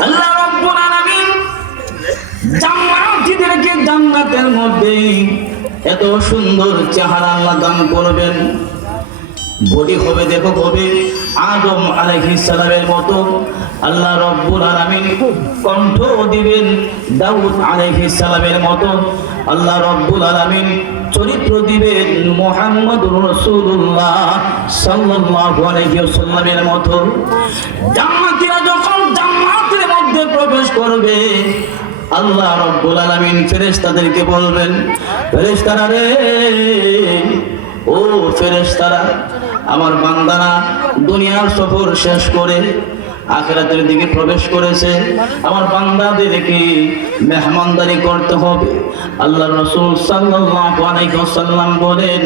আল্লাহ রাব্বুল আলামিন জান্নাতীদেরকে জান্নাতের মধ্যে এত সুন্দর চেহারা আল্লাহ দান করবেন। বডি হবে, দেখো হবে আদম আলাইহিস সালামের মতো। আল্লাহ রাব্বুল আলামিন কণ্ঠ দিবেন দাউদ আলাইহিস সালামের মতো। আল্লাহ রাব্বুল আলামিন চরিত্র দিবেন মুহাম্মদুর রাসূলুল্লাহ সাল্লাল্লাহু আলাইহি ওয়াসাল্লামের মতো। জান্নাতীরা যখন জান্নাতের মধ্যে প্রবেশ করবে, আল্লাহ রাব্বুল আলামিন ফেরেশতাদেরকে বলবেন, ফেরেশতারা রে, ও ফেরেশতারা, আমার বান্দারা দুনিয়ার সফর শেষ করে আখিরাতের দিকে প্রবেশ করেছে, আমার বান্দাদেরকে মেহমানদারি করতে হবে। আল্লাহ রাসূল সাল্লাল্লাহু আলাইহি ওয়াসাল্লাম বলেন,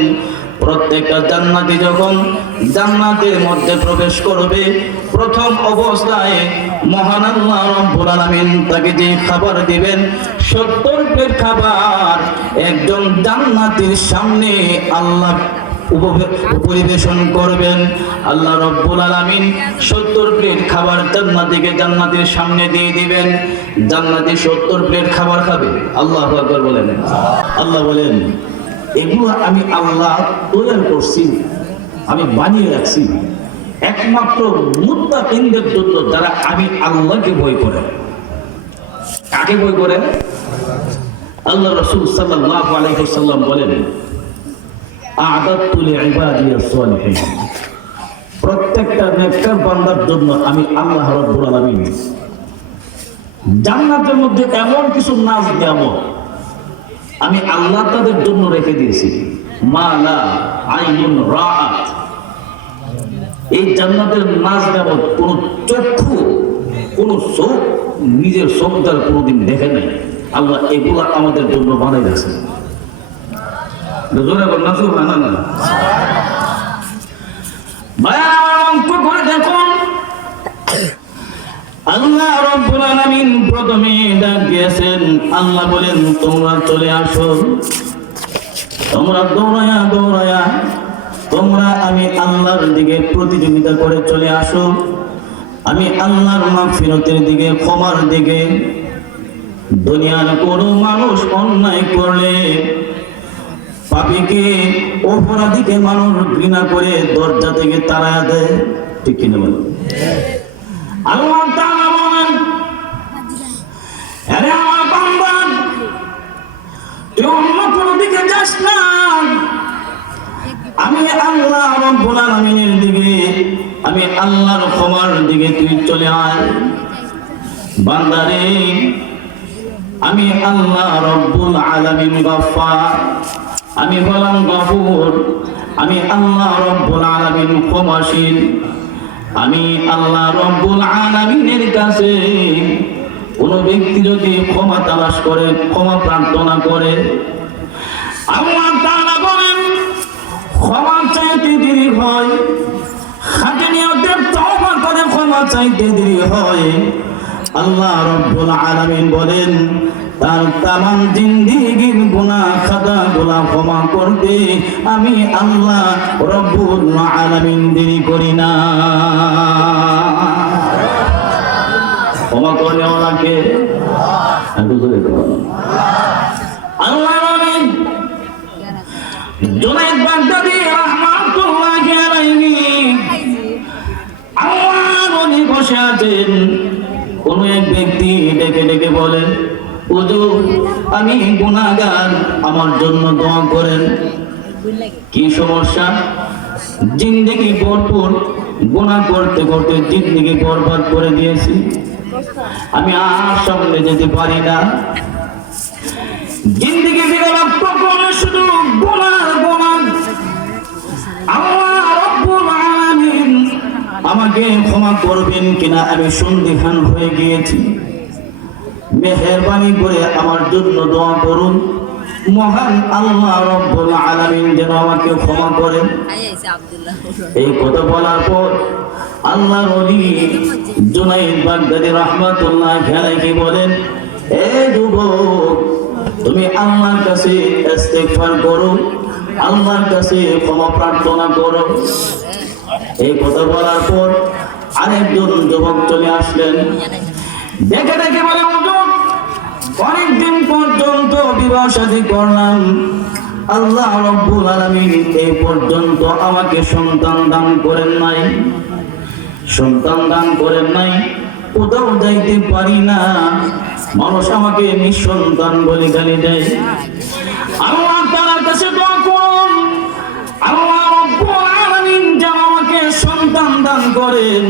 প্রত্যেকটা জান্নাতি যখন জান্নাতের মধ্যে প্রবেশ করবে, প্রথম অবস্থায় মহান আল্লাহ রাব্বুল আলামিন তাকে যে খাবার দিবেন, 70 প্লেট খাবার একজন জান্নাতীর সামনে আল্লাহ পরিবেশন করবেন। আল্লাহ রাব্বুল আলামিন 70 প্লেট খাবার জান্নাতীর সামনে দিয়ে দিবেন। জান্নাতি 70 প্লেট খাবার খাবে। আল্লাহু আকবার বলেন। আল্লাহ বলেন, এগুলো আমি আল্লাহ তৈরি করছি, আমি বানিয়ে রাখছি একমাত্র মুত্তাকিনদের জন্য, যারা আমি আল্লাহকে ভয় করে। কাকে ভয় করে? আল্লাহ রাসূল সাল্লাল্লাহু আলাইহি ওয়াসাল্লাম বলেন, আ'দাতু লিইবাদিয়াস সালিহিন, প্রত্যেকটা নেককার বান্দার জন্য আমি আল্লাহ রাব্বুল আলামিন জান্নাতের মধ্যে এমন কিছু নাজ নিয়ামত আমি আল্লাহ তাদের জন্য রেখে দিয়েছি, মা লা আইনুন রাআত। এই জান্নাতের নাজ নিয়ামত কোন চক্ষু, কোন চোখ নিজের চোখ দ্বারা কোনোদিন দেখে নাই। আল্লাহ এগুলা আমাদের জন্য বানাই দিয়েছে। জোরে বল না, সুবহানাল্লাহ। ভাইয়া অঙ্ক করে দেখুন, আল্লাহ রাব্বুল আলামিন প্রথমে ডাক দিয়েছেন। আল্লাহ বলেন, তোমরা চলে আসো, তোমরা দৌড়ায়া দৌড়ায়া তোমরা আমি আল্লাহর দিকে প্রতিযোগিতা করে চলে আসো, আমি আল্লাহর মাগফিরাতের দিকে, ক্ষমার দিকে। দুনিয়ার কোনো মানুষ অন্যায় করলে, পাপীকে, অপরাধীকে মানুষ ঘৃণা করে দরজা থেকে তাড়ায়া দেয়, ঠিক কিনা বলেন? আল্লাহ তাআলা বলেন, আরে আমার বান্দা, তুই অন্য কোনো দিকে যাস না, আমি আল্লাহ রাব্বুল আলামিনের দিকে, আমি আল্লাহর ক্ষমার দিকে তুই চলে আয়। বান্দারে, আমি আল্লাহ রাব্বুল আলামিন গফফার, আমি বললাম গফুর, আমি আল্লাহ রাব্বুল আলামিন ক্ষমাশীল। আমি আল্লাহ রাব্বুল আলামিনের কাছে কোন ব্যক্তি যদি ক্ষমা তালাশ করে, ক্ষমা প্রার্থনা করে, আল্লাহ তাআলা বলেন, ক্ষমা চাইতে দেরি হয়, খাঁটি নিয়তে তওবা করে ক্ষমা চাইতে দেরি হয়, আল্লাহ রাব্বুল আলামিন বলেন তার তামাম জিন্দেগির গুনাহ খাতাগুলো ক্ষমা করতে আমি আল্লাহ রাব্বুল আলামিন দেরি করি না। ক্ষমা করে ওনাকে আল্লাহ আমিন। জুনায়েদ বাগদাদী রাহমাতুল্লাহি আলাইহি আল্লাহর ওলি বসে আছেন। কোন এক ব্যক্তি ডেকে ডেকে বলেন, হুজুর আমি গুনাহগার, আমার জন্য দোয়া করেন। কি সমস্যা? জিন্দেগি ভরপুর গুনাহ করতে করতে জিন্দেগি বরবাদ করে দিয়েছি, আমি আর সামনে যেতে পারি না। জিন্দেগি বিগত করে শুধু গুনাহ গুনাহ। আল্লাহ রাব্বুল আলামিন আমাকে ক্ষমা করবেন কিনা আমি সন্দিহান হয়ে গিয়েছি। মেহেরবানি করে আমার জন্য দোয়া করুন, মহান আল্লাহ রাব্বুল আলামিন যেন আমাকে ক্ষমা করেন। এই কথা বলার পর আল্লাহর ওলি জুনায়েদ বাগদাদী রাহমাতুল্লাহি আলাইহি বলেন, এ যুবক, তুমি আল্লাহর কাছে ইস্তিগফার করো, আল্লাহর কাছে ক্ষমা প্রার্থনা করো। এই কথা বলার পর আরেকজন যুবক চলে আসলেন। দেখে দেখে বলে হুজুর অনেকদিন পর্যন্ত বিবাহ শাদী করলাম, আল্লাহ রাব্বুল আলামিন এই পর্যন্ত আমাকে সন্তান দান করেন নাই, সন্তান দান করেন নাই, কোথাও যাইতে পারি না, মানুষ আমাকে নিঃসন্তান বলে গালি দেয়। আল্লাহ তাআলার কাছে দোয়া করুন, আল্লাহ রাব্বুল আলামিন যেন আমাকে সন্তান দান করেন।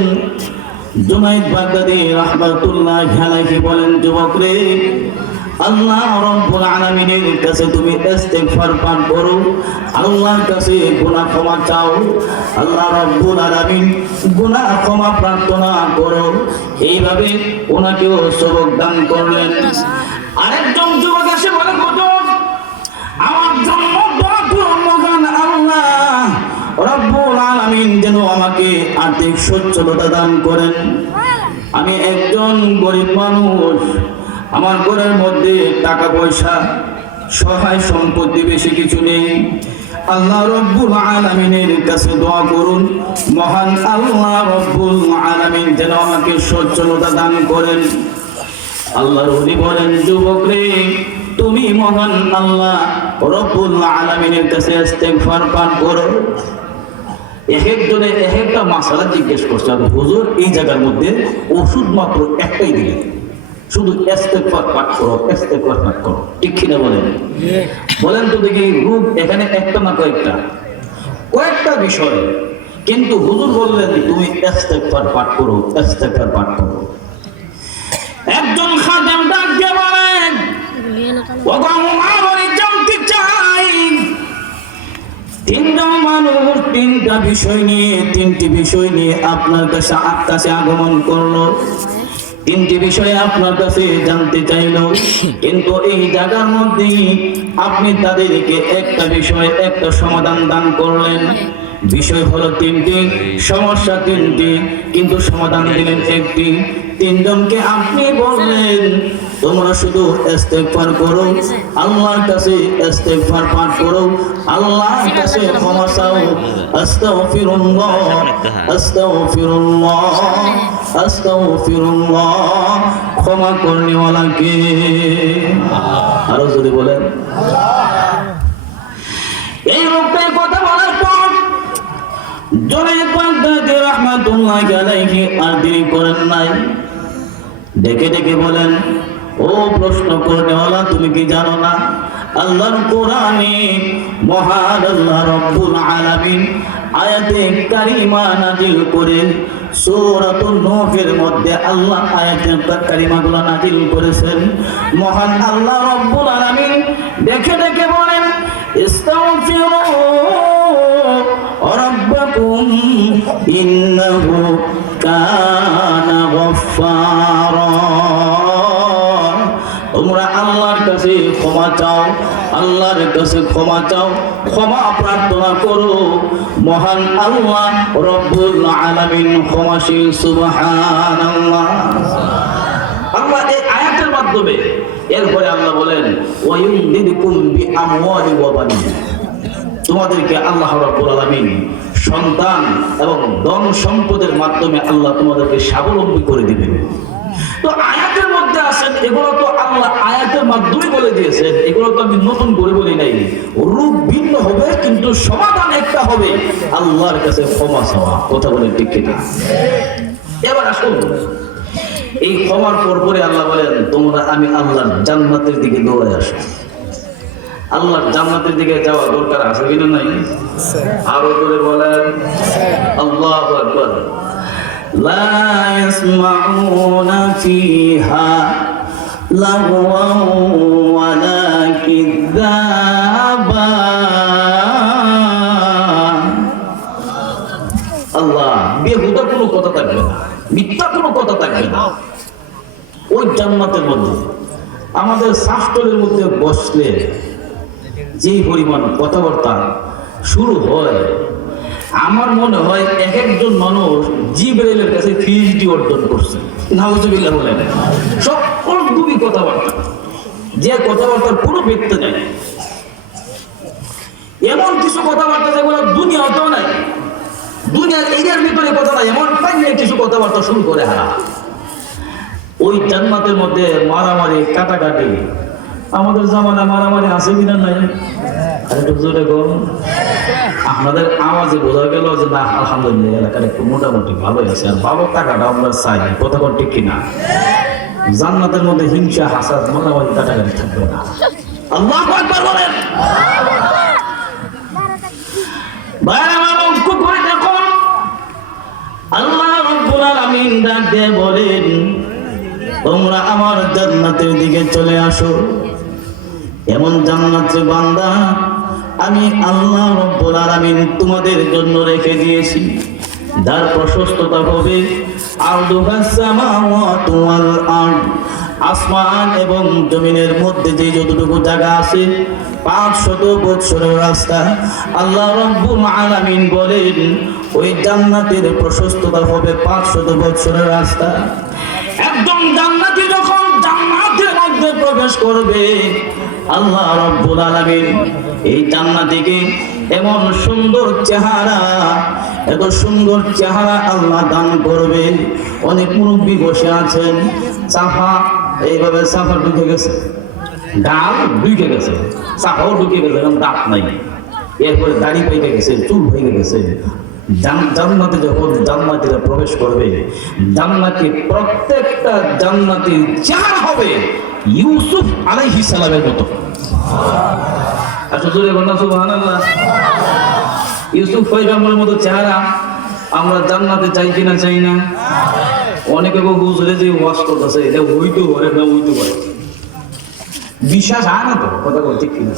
জুনাইদ বাগদাদী রাহমাতুল্লাহি আলাইহি বলেন, যুবক রে, আল্লাহ রাব্বুল আলামিনের কাছে তুমি ইস্তিগফার পাঠ করো, আল্লাহর কাছে গুনাহ ক্ষমা চাও, আল্লাহ রাব্বুল আলামিন গুনাহ ক্ষমা প্রার্থনা করো। এইভাবে ওনাকেও সবক দান করলেন। আরেকজন যুবক এসে বলে, হুজুর আমার জন্য দোয়া করুন, মহান আল্লাহ রাব্বুল আলামিন যেন আমাকে আর্থিক সচ্ছলতা দান করেন। আমি একজন গরিব মানুষ, আমার ঘরের মধ্যে টাকা পয়সা সহায় সম্পত্তি বেশি কিছু নেই। আল্লাহ রাব্বুল আলামিনের কাছে দোয়া করুন, মহান আল্লাহ রাব্বুল আলামিন যেন আমাকে সচ্ছলতা দান করেন। আল্লাহর ওলি বলেন, যুবক রে, তুমি মহান আল্লাহ রাব্বুল আলামিনের কাছে ইস্তিগফার পাঠ করো। একজনে এক একটা মাসালা জিজ্ঞেস করছে, হুজুর এই জায়গার মধ্যে ওষুধ মাত্র একটাই দিলেন, শুধু ইস্তিগফার পাঠ করো, ইস্তিগফার পাঠ করো, ঠিক কিনা বলেন? বলেন তো দেখি, রূপ এখানে একটা না কয়েকটা? কয়েকটা বিষয়, কিন্তু হুজুর বললেন তুমি ইস্তিগফার পাঠ করো, ইস্তিগফার পাঠ করো। একজন খাদেম ডাক দিয়ে বলেন, ওগো আমি জানতে চাই, তিনজন মানুষ তিনটি বিষয় নিয়ে আপনার কাছে আগমন করলো, তিনটি বিষয়ে আপনার কাছে জানতে চাইলো, কিন্তু এই জায়গার মধ্যে আপনি তাদেরকে একটা বিষয় একটা সমাধান দান করলেন। বিষয় হলো তিনটি, সমস্যা তিনটি, কিন্তু সমাধান দিলেন একটি। তিনজনকে আপনি বললেন তোমরা শুধু ইস্তিগফার করো, আল্লাহর কাছে ইস্তিগফার পাঠ করো, আল্লাহর কাছে ক্ষমা চাও। আস্তাগফিরুল্লাহ, আস্তাগফিরুল্লাহ, আস্তাগফিরুল্লাহ। ক্ষমা করনেওয়ালা কে? আরো জোরে বলেন। এই লোকটার কথা বলার পর জুনাইদ বাগদাদী রাহমাতুল্লাহি আলাইহি আর দেরি করেন নাই, ডেকে ডেকে বলেন, ও প্রশ্ন করনেওয়ালা, তুমি কি জানো না আল্লাহর কোরআনে মহান আল্লাহ রাব্বুল আলামিন আয়াতে কারিমা নাযিল করেন, সূরাতুন নূহের মধ্যে আল্লাহ আয়াতে কারিমাগুলো নাযিল করেছেন। মহান আল্লাহ রাব্বুল আলামিন ডেকে ডেকে বলেন, ইস্তাগফিরু রাব্বাকুম ইন্নাহু কানা গফফারা। তোমরা আল্লাহর কাছে ক্ষমা চাও, আল্লাহর কাছে ক্ষমা চাও, ক্ষমা প্রার্থনা করো, মহান আল্লাহ রব্বুল আলামিন ক্ষমাশীল। সুবহানাল্লাহ। আল্লাহ এই আয়াতের মাধ্যমে এরপরে আল্লাহ বলেন, ওয়ায়ুমদিদকুম বিআমওয়ালি ওয়া বানিন। তোমাদেরকে আল্লাহ রাব্বুল আলামিন সন্তান এবং ধন সম্পদের মাধ্যমে আল্লাহ তোমাদেরকে স্বাবলম্বী করে দিবেন। তো আয়াতের মধ্যে আছেন, এগুলো তো আল্লাহ আয়াতের মাধ্যমে বলে দিয়েছেন, এগুলো তো আমি নতুন করে বলি নাই। রূপ ভিন্ন হবে কিন্তু সমাধান একটা হবে, আল্লাহর কাছে ক্ষমা চাওয়া। কথা বলে ঠিক কিনা? এবার আসুন, এই ক্ষমার পরে আল্লাহ বলেন, তোমরা আমি আল্লাহর জান্নাতের দিকে দৌড়ে আসো। আল্লাহর জান্নাতের দিকে যাওয়া দরকার আছে কিনা? নাই? আরো জোরে বলেন, আল্লাহু আকবার। লা ইয়াসমাউনা ফিহা লাগওয়ান ওয়ালা কিযাবা। আল্লাহ বেহুদা কোনো কথা থাকবে না, মিথ্যা কোনো কথা থাকবে না ওই জান্নাতের মধ্যে। আমাদের শাস্ত্রের মধ্যে বসলে যে পরিমাণ কথাবার্তা শুরু হয়, আমার মনে হয় এক একজন মানুষ জিবরাইলের কাছে পিএইচডি অর্জন করছে। নাউজুবিল্লাহ বলেন। সকল খুবই কথাবার্তা, যে কথাবার্তার কোনো ব্যক্তি নাই। এমন কিছু কথাবার্তা যেগুলো দুনিয়াতেও নাই, দুনিয়ার এরিয়ার ভিতরে কথা নাই, এমন পাইলে কিছু কথাবার্তা শুরু করে হারা। ওই জান্নাতের মধ্যে মারামারি কাটাকাটি, আমাদের জামানা মারামারি আছে কিনা নাই? আর একটু জোরে গো, আপনাদের আওয়াজে বোঝা গেল যে না আলহামদুলিল্লাহ এলাকার একটু মোটামুটি ভালোই আছে, আর বাবার টাকাটা আমরা চাই, কথা বল ঠিক কিনা? জান্নাতের মধ্যে হিংসা হাসাদ মারামারি কাটাকাটি থাকবে না। আল্লাহু আকবার বলেন। ভাইরা আমার লক্ষ্য করে দেখুন, আল্লাহ রাব্বুল আলামিন ডাক দিয়ে বলেন, তোমরা আমার জান্নাতের দিকে চলে আসো। এমন জান্নাতের বান্দা আমি আল্লাহ রাব্বুল আলামিন তোমাদের জন্য রেখে দিয়েছি, যার প্রশস্ততা হবে আরদুহাস সামাওয়াতু ওয়াল আরদ, আসমান এবং জমিনের মধ্যে যে যতটুকু জায়গা আছে 500 বছরের রাস্তা। আল্লাহ রাব্বুল আলামিন বলেন ওই জান্নাতের প্রশস্ততা হবে 500 বছরের রাস্তা। একদম জান্নাতি যখন জান্নাতের মধ্যে প্রবেশ করবে, আল্লাহ রাব্বুল আলামিন এই জান্নাতীকে এমন সুন্দর চেহারা, এত সুন্দর চেহারা আল্লাহ দান করবে। অনেক মুরব্বী বসে আছেন, চাপা এইভাবে চাপা ঢুকে গেছে, ডাল ঢুকে গেছে, চাপাও ঢুকে গেছে, এখন দাঁত নাই, এরপরে দাড়ি পেকে গেছে, চুল হয়ে গেছে। জান্নাতে যখন জান্নাতীরা প্রবেশ করবে, জান্নাতি প্রত্যেকটা জান্নাতীর চেহারা হবে ইউসুফ আলাইহিস সালামের মতো। আচ্ছা জোরে বলুন সুবহানাল্লাহ। ইউসুফ পয়গম্বরের মতো চেহারা আমরা জান্নাতে চাই কিনা চাই না? অনেকে বুঝলে যে ওয়াশ করতেছে, এটা হইতে পারে না হইতে পারে, বিশ্বাস হয় না তো, কথা বল ঠিক কিনা?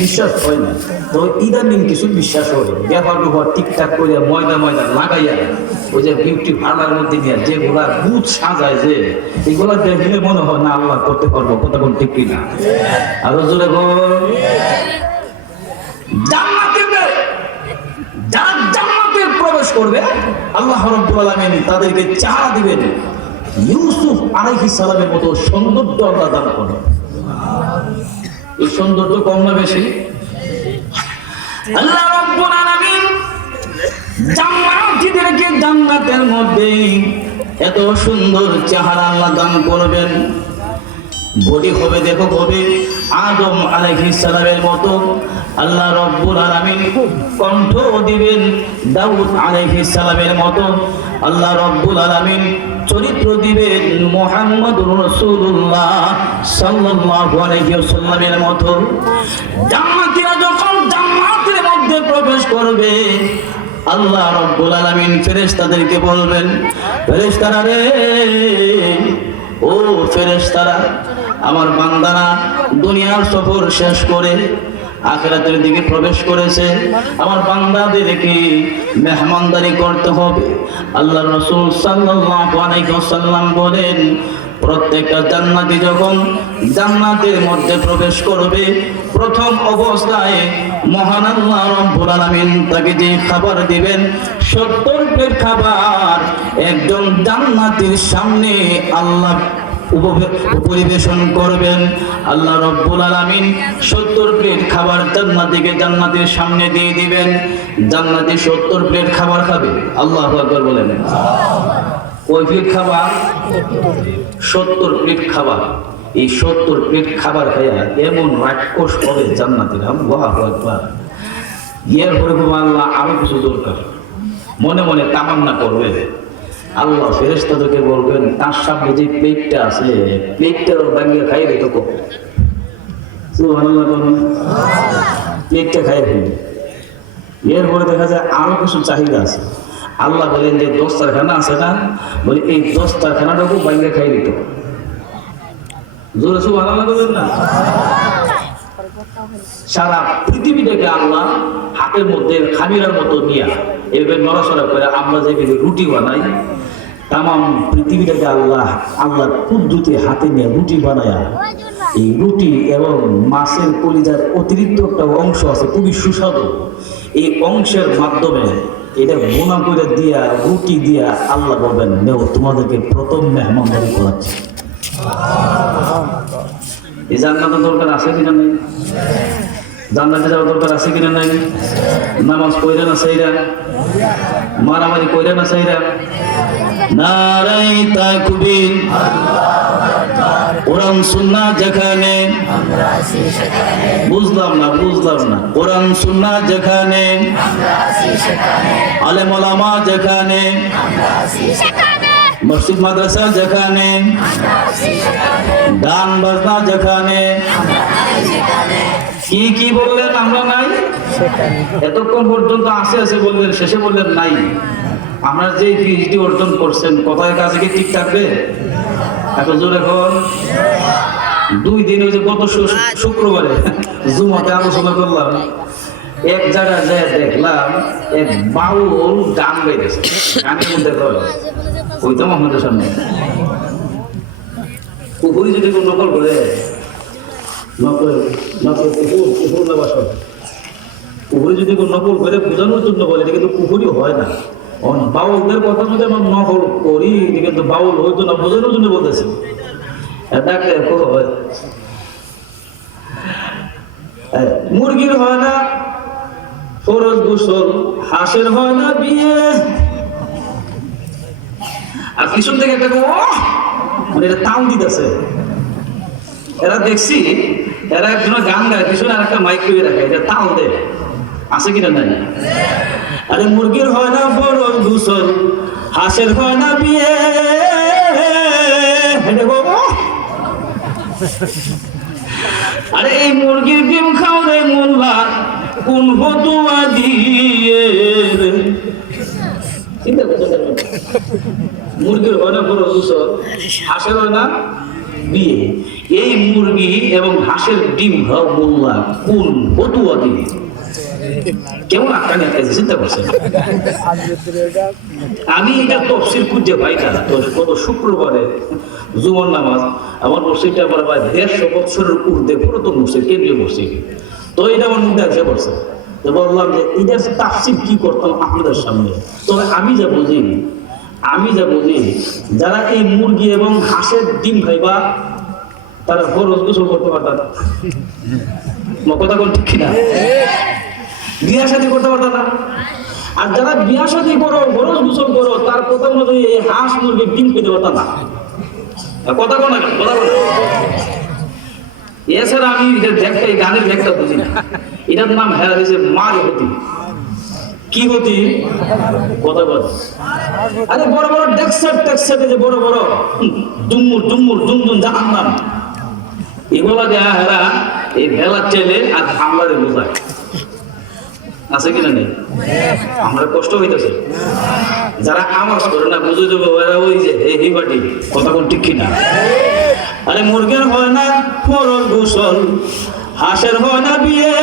বিশ্বাস হয় না তো ইদানিং কিছু বিশ্বাস হয়, ব্যাপার ব্যাপার ঠিকঠাক করে ময়দা ময়দা লাগাইয়া ওই যে বিউটি পার্লার মধ্যে নিয়ে যেগুলা বুথ সাজায়, যে এগুলা দেখলে মনে হয় না আল্লাহ করতে পারবো, কথা বল ঠিক কিনা? আরো জোরে বল। যারা জান্নাতে প্রবেশ করবে আল্লাহ রাব্বুল আলামিন তাদেরকে চেহারা দিবেন ইউসুফ আলাইহিস সালামের মতো সৌন্দর্য আল্লাহ দান করবেন। এই সৌন্দর্য কম না বেশি? আল্লাহ রাব্বুল আলামিন জান্নাতীদেরকে জান্নাতের মধ্যে এত সুন্দর চেহারা আল্লাহ দান করবেন। বডি হবে দেখো হবে আদম আলাইহিস সালামের মতো। আল্লাহ রাব্বুল আলামিন কণ্ঠ দিবেন দাউদ আলাইহিস সালামের মতো। আল্লাহ রাব্বুল আলামিন চরিত্র দিবেন মুহাম্মদুর রাসূলুল্লাহ সাল্লাল্লাহু আলাইহি ওয়াসাল্লামের মতো। জান্নাতীরা যখন জান্নাতের মধ্যে প্রবেশ করবে, আল্লাহ রাব্বুল আলামিন ফেরেশতাদেরকে বলবেন, ফেরেশতারা রে, ও ফেরেশতারা, আমার বান্দারা দুনিয়ার সফর শেষ করে আখিরাতের দিকে প্রবেশ করেছে, আমার বান্দাদেরকে মেহমানদারি করতে হবে। আল্লাহ রাসূল সাল্লাল্লাহু আলাইহি ওয়াসাল্লাম বলেন, প্রত্যেকটা জান্নাতি যখন জান্নাতের মধ্যে প্রবেশ করবে, প্রথম অবস্থায় মহান আল্লাহ রাব্বুল আলামিন তাকে যে খাবার দিবেন 70 প্লেট খাবার একজন জান্নাতীর সামনে আল্লাহ পরিবেশন করবেন। আল্লাহ রাব্বুল আলামিন 70 প্লেট খাবার জান্নাতীর সামনে দিয়ে দিবেন। জান্নাতি 70 প্লেট খাবার খাবে। আল্লাহু আকবার বলেন। কয় প্লেট খাবার? 70 প্লেট খাবার। এই 70 প্লেট খাবার খাইয়া এমন রাক্ষস হবে জান্নাতীরা, আল্লাহু আকবার। এরপরে আল্লাহ আরো কিছু দরকার, মনে মনে তামান্না করবে। আল্লাহ ফেরেশতাদেরকে বলবেন, তার সামনে যে প্লেটটা আছে প্লেটটা ভাঙিয়ে খাইয়ে দিত, সুবহানাল্লাহ বলুন, প্লেটটা খাইয়ে ফেলবে। এরপরে দেখা যায় আরো কিছু চাহিদা আছে। আল্লাহ বলেন যে দস্তারখানা আছে না, বলে এই দস্তারখানাটাকে ভাঙিয়ে খাইয়ে দিত। জোরে সুবহানাল্লাহ বলবেন না? সারা পৃথিবীটাকে আল্লাহ হাতের মধ্যে খামিরার মতো নিয়ে এভাবে নড়াচড়া করে আমরা যেভাবে রুটি বানাই, তামাম পৃথিবীটাকে আল্লাহ কুদরতি হাতে নিয়ে রুটি বানায়া, এই রুটি এবং মাছের কলিজার অতিরিক্ত একটা অংশ আছে খুবই সুস্বাদু, এই অংশের মাধ্যমে এটা বোনা করে দিয়া রুটি দিয়া আল্লাহ বলবেন, নেও তোমাদেরকে প্রথম মেহমানদারি করাচ্ছি। এই জান্নাতের দরকার আছে কিনা নেই? জান্নাতে যাওয়ার দরকার আছে কিনা নাই? নামাজ পড়ে না চাইরা, মারামারি করে না চাইরা, নারাই তাকবীর, কোরআন সুন্নাহ যেখানে, বুঝলাম না কোরআন সুন্নাহ যেখানে, আলেম ওলামা যেখানে, মসজিদ মাদ্রাসা যেখানে, গান বাজনা যেখানে, কি কি বললেন আমরা নাই? এতক্ষণ পর্যন্ত আছে বললেন, শেষে বললেন নাই। আমরা যে পিএইচডি অর্জন করছেন, কথায় কাজে কি ঠিক থাকবে? এত জোর এখন 2 দিন ওই যে গত শুক্রবারে জুমাতে আলোচনা করলাম, এক জায়গায় যে দেখলাম এক বাউল গান গাইতেছে, গানের মধ্যে ওইতাম আমাদের সামনে পুকুরি যদি কোন নকল করে পুকুরি যদি কোন নকল করে বোঝানোর জন্য বলে, এটা কিন্তু পুকুরি হয় না। বাউলদের কথা যদি আমরা নকল করি, কিন্তু বাউল হয়তো না, বোঝানোর জন্য বলতেছে। মুরগির হয় না ফরজ গোসল, হাঁসের হয় না বিয়ে, আর পিছন থেকে একটা মানে এটা তাও দিতেছে। এরা দেখছি এরা একজনের গান গায়, পিছনে আর একটা মাইক করে রাখে, এটা তাও দেয়, আছে কিনা নাই? আরে মুরগির হয় না ফরজ গোসল, হাঁসের হয় না বিয়ে, আরে এই মুরগির ডিম খাও রে মোল্লা, কোন ফতুয়া দিয়ে? মুরগির হয় না বড় গোসল, হাঁসের হয় না বিয়ে, এই মুরগি এবং হাঁসের ডিম খাও মোল্লা কোন ফতুয়া দিয়ে? কেমন আটকানি আটকাইছে চিন্তা করছেন? আমি এটা তফসিল খুঁজে পাই না। গত শুক্রবারে জুমার নামাজ, আমার মসজিদটা আমার 150 বছরের ঊর্ধ্বে পুরাতন মসজিদ, কেন্দ্রীয় মসজিদ। তো এটা আমার মধ্যে এসে পড়ছে, তো বললাম যে এটার তাফসির কি করতাম আপনাদের সামনে। তবে আমি যা বুঝি যারা এই মুরগি এবং হাঁসের ডিম খাইবা, তারা ফরজ গোসল করতে পারতাম, কথা কোন ঠিক কিনা? বিয়া শাদী করতে পারতাম না। আর যারা বিয়া শাদী করো, ফরজ গোসল করো, তার কথা অনুযায়ী এই হাঁস মুরগির ডিম খেতে পারতাম না। কথা কোন কথা বলে এছাড়া আমি দেখতে এই গানের ব্যাগটা বুঝি না। এটার নাম হেরা দিয়েছে মার হতি। কি হতি? কথা বলে আরে বড় বড় ডেক্সার যে বড় বড় ডুমুর জুমজুম জাহান্নাম, এগুলা দেয়া হেরা এই ভেলার চেলে আর আমলারে বোঝায়, আছে কিনা নেই? আমরা কষ্ট হইতেছে, যারা আওয়াজ করে না বুঝে দেবো এরা ওই যে এই বাটি, কথা কোন ঠিক কিনা? আরে মুরগির হয় না ফরজ গোসল, হাঁসের হয় না বিয়ে,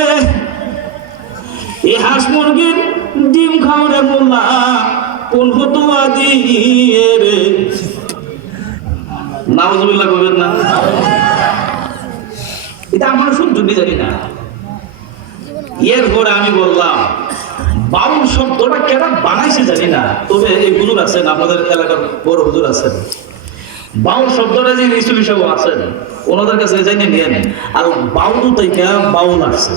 এই হাঁস মুরগির ডিম খাও রে মোল্লা, কোন ফতুয়া দিয়ে রে? নাউজুবিল্লাহ কইবেন না, এটা আমরা শুনতে জানি না। এরপরে আমি বললাম বাউল শব্দটা কেন বানাইছে জানি না, তবে এই হুজুর আছেন, আপনাদের এলাকার বড় হুজুর আছেন, বাউল শব্দটা যে ইসলামী সব আছেন, ওনাদের কাছে জানিয়ে নিয়ে নেন। আর বাউলু থেকে বাউল আসছে,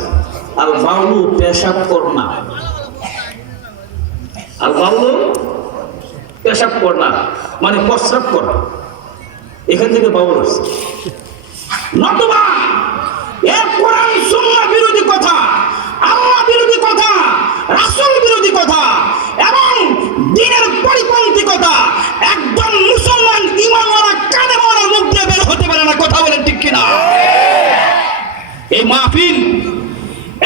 আর বাউলু পেশাব করনা, আর বাউলু পেশাব করনা মানে প্রস্রাব করা, এখান থেকে বাউল আসছে। নতুবা এ কোরআন সুন্নাহ বিরোধী কথা, আল্লাহ বিরোধী কথা, রাসূল বিরোধী কথা এবং দ্বীনের পরিপন্থী কথা একদম মুসলমান ঈমানওয়ালা কানে মারার মুখ দিয়ে বের হতে পারে না। কথা বলেন ঠিক কিনা? এই মাহফিল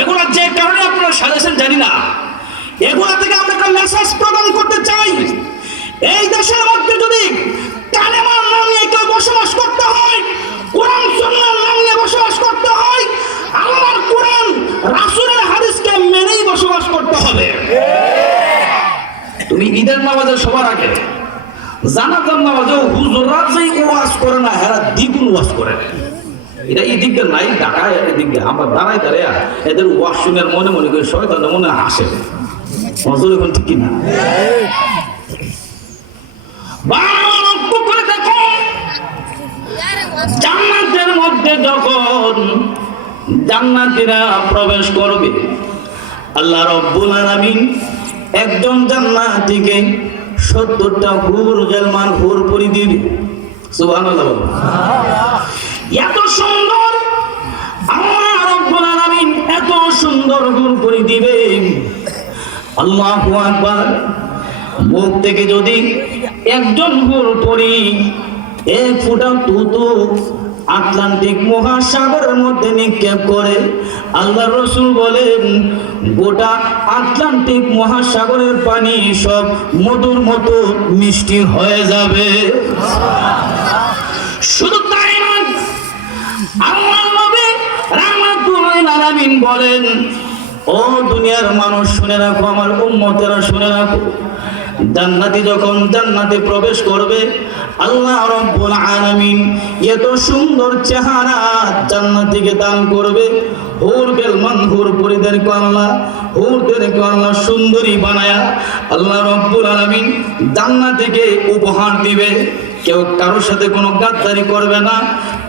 এগুলা যে কারণে আপনারা সাজেশন জানি না, এগুলা থেকে আমরা একটা মেসেজ প্রদান করতে চাই। এই দেশের মধ্যে যদি কালেমার নাম নিয়ে কেউ বসবাস করতে হয়, কোরআন সুন্নাহর নাম নিয়ে বসবাস করতে হয়, আল্লাহর কোরআন রাসূলের হাদিসকে মেনেই বসবাস করতে হবে। তুমি ঈদের নামাজের সবার আগে জানাজার নামাজেও হুজুররা যে ওয়াজ করে না, হেরা দ্বিগুণ ওয়াজ করে। এটা এই দিকটা নাই, ঢাকায় এই দিক দিয়ে আমরা দাঁড়ায় এদের ওয়াজ শুনে মনে মনে করে শয়তান মনে হাসে। হুজুর এখন ঠিক কিনা? করে দেখো জান্নাতের মধ্যে যখন জান্নাতীরা প্রবেশ করবে। আল্লাহ রাব্বুল আলামিন একজন জান্নাতীকে 70টা হুর জালমান হুর পরি দিবে। সুবহানাল্লাহ। এত সুন্দর আল্লাহ রাব্বুল আলামিন এত সুন্দর হুর পরি দিবে। আল্লাহু আকবার। মুখ থেকে যদি একজন হুর পরি এক ফোঁটা তুতু আটলান্টিক মহাসাগরের মধ্যে নিক্ষেপ করে, আল্লাহ রাসূল বলেন গোটা আটলান্টিক মহাসাগরের পানি সব মধুর মতো মিষ্টি হয়ে যাবে। শুধু তাই নয়, আল্লাহ নবী রাহমাতুল আলামিন বলেন, ও দুনিয়ার মানুষ শুনে রাখো, আমার উম্মতেরা শুনে রাখো, জান্নাতি যখন জান্নাতে প্রবেশ করবে, আল্লাহ রাব্বুল আলামিন এত সুন্দর চেহারা জান্নাতীকে দান করবে। হুর গেলমান হুর পরিদেরকে আল্লাহ সুন্দরী বানায়া আল্লাহ রাব্বুল আলামিন জান্নাতীকে উপহার দিবে। কেউ কারোর সাথে কোনো গাদ্দারি করবে না,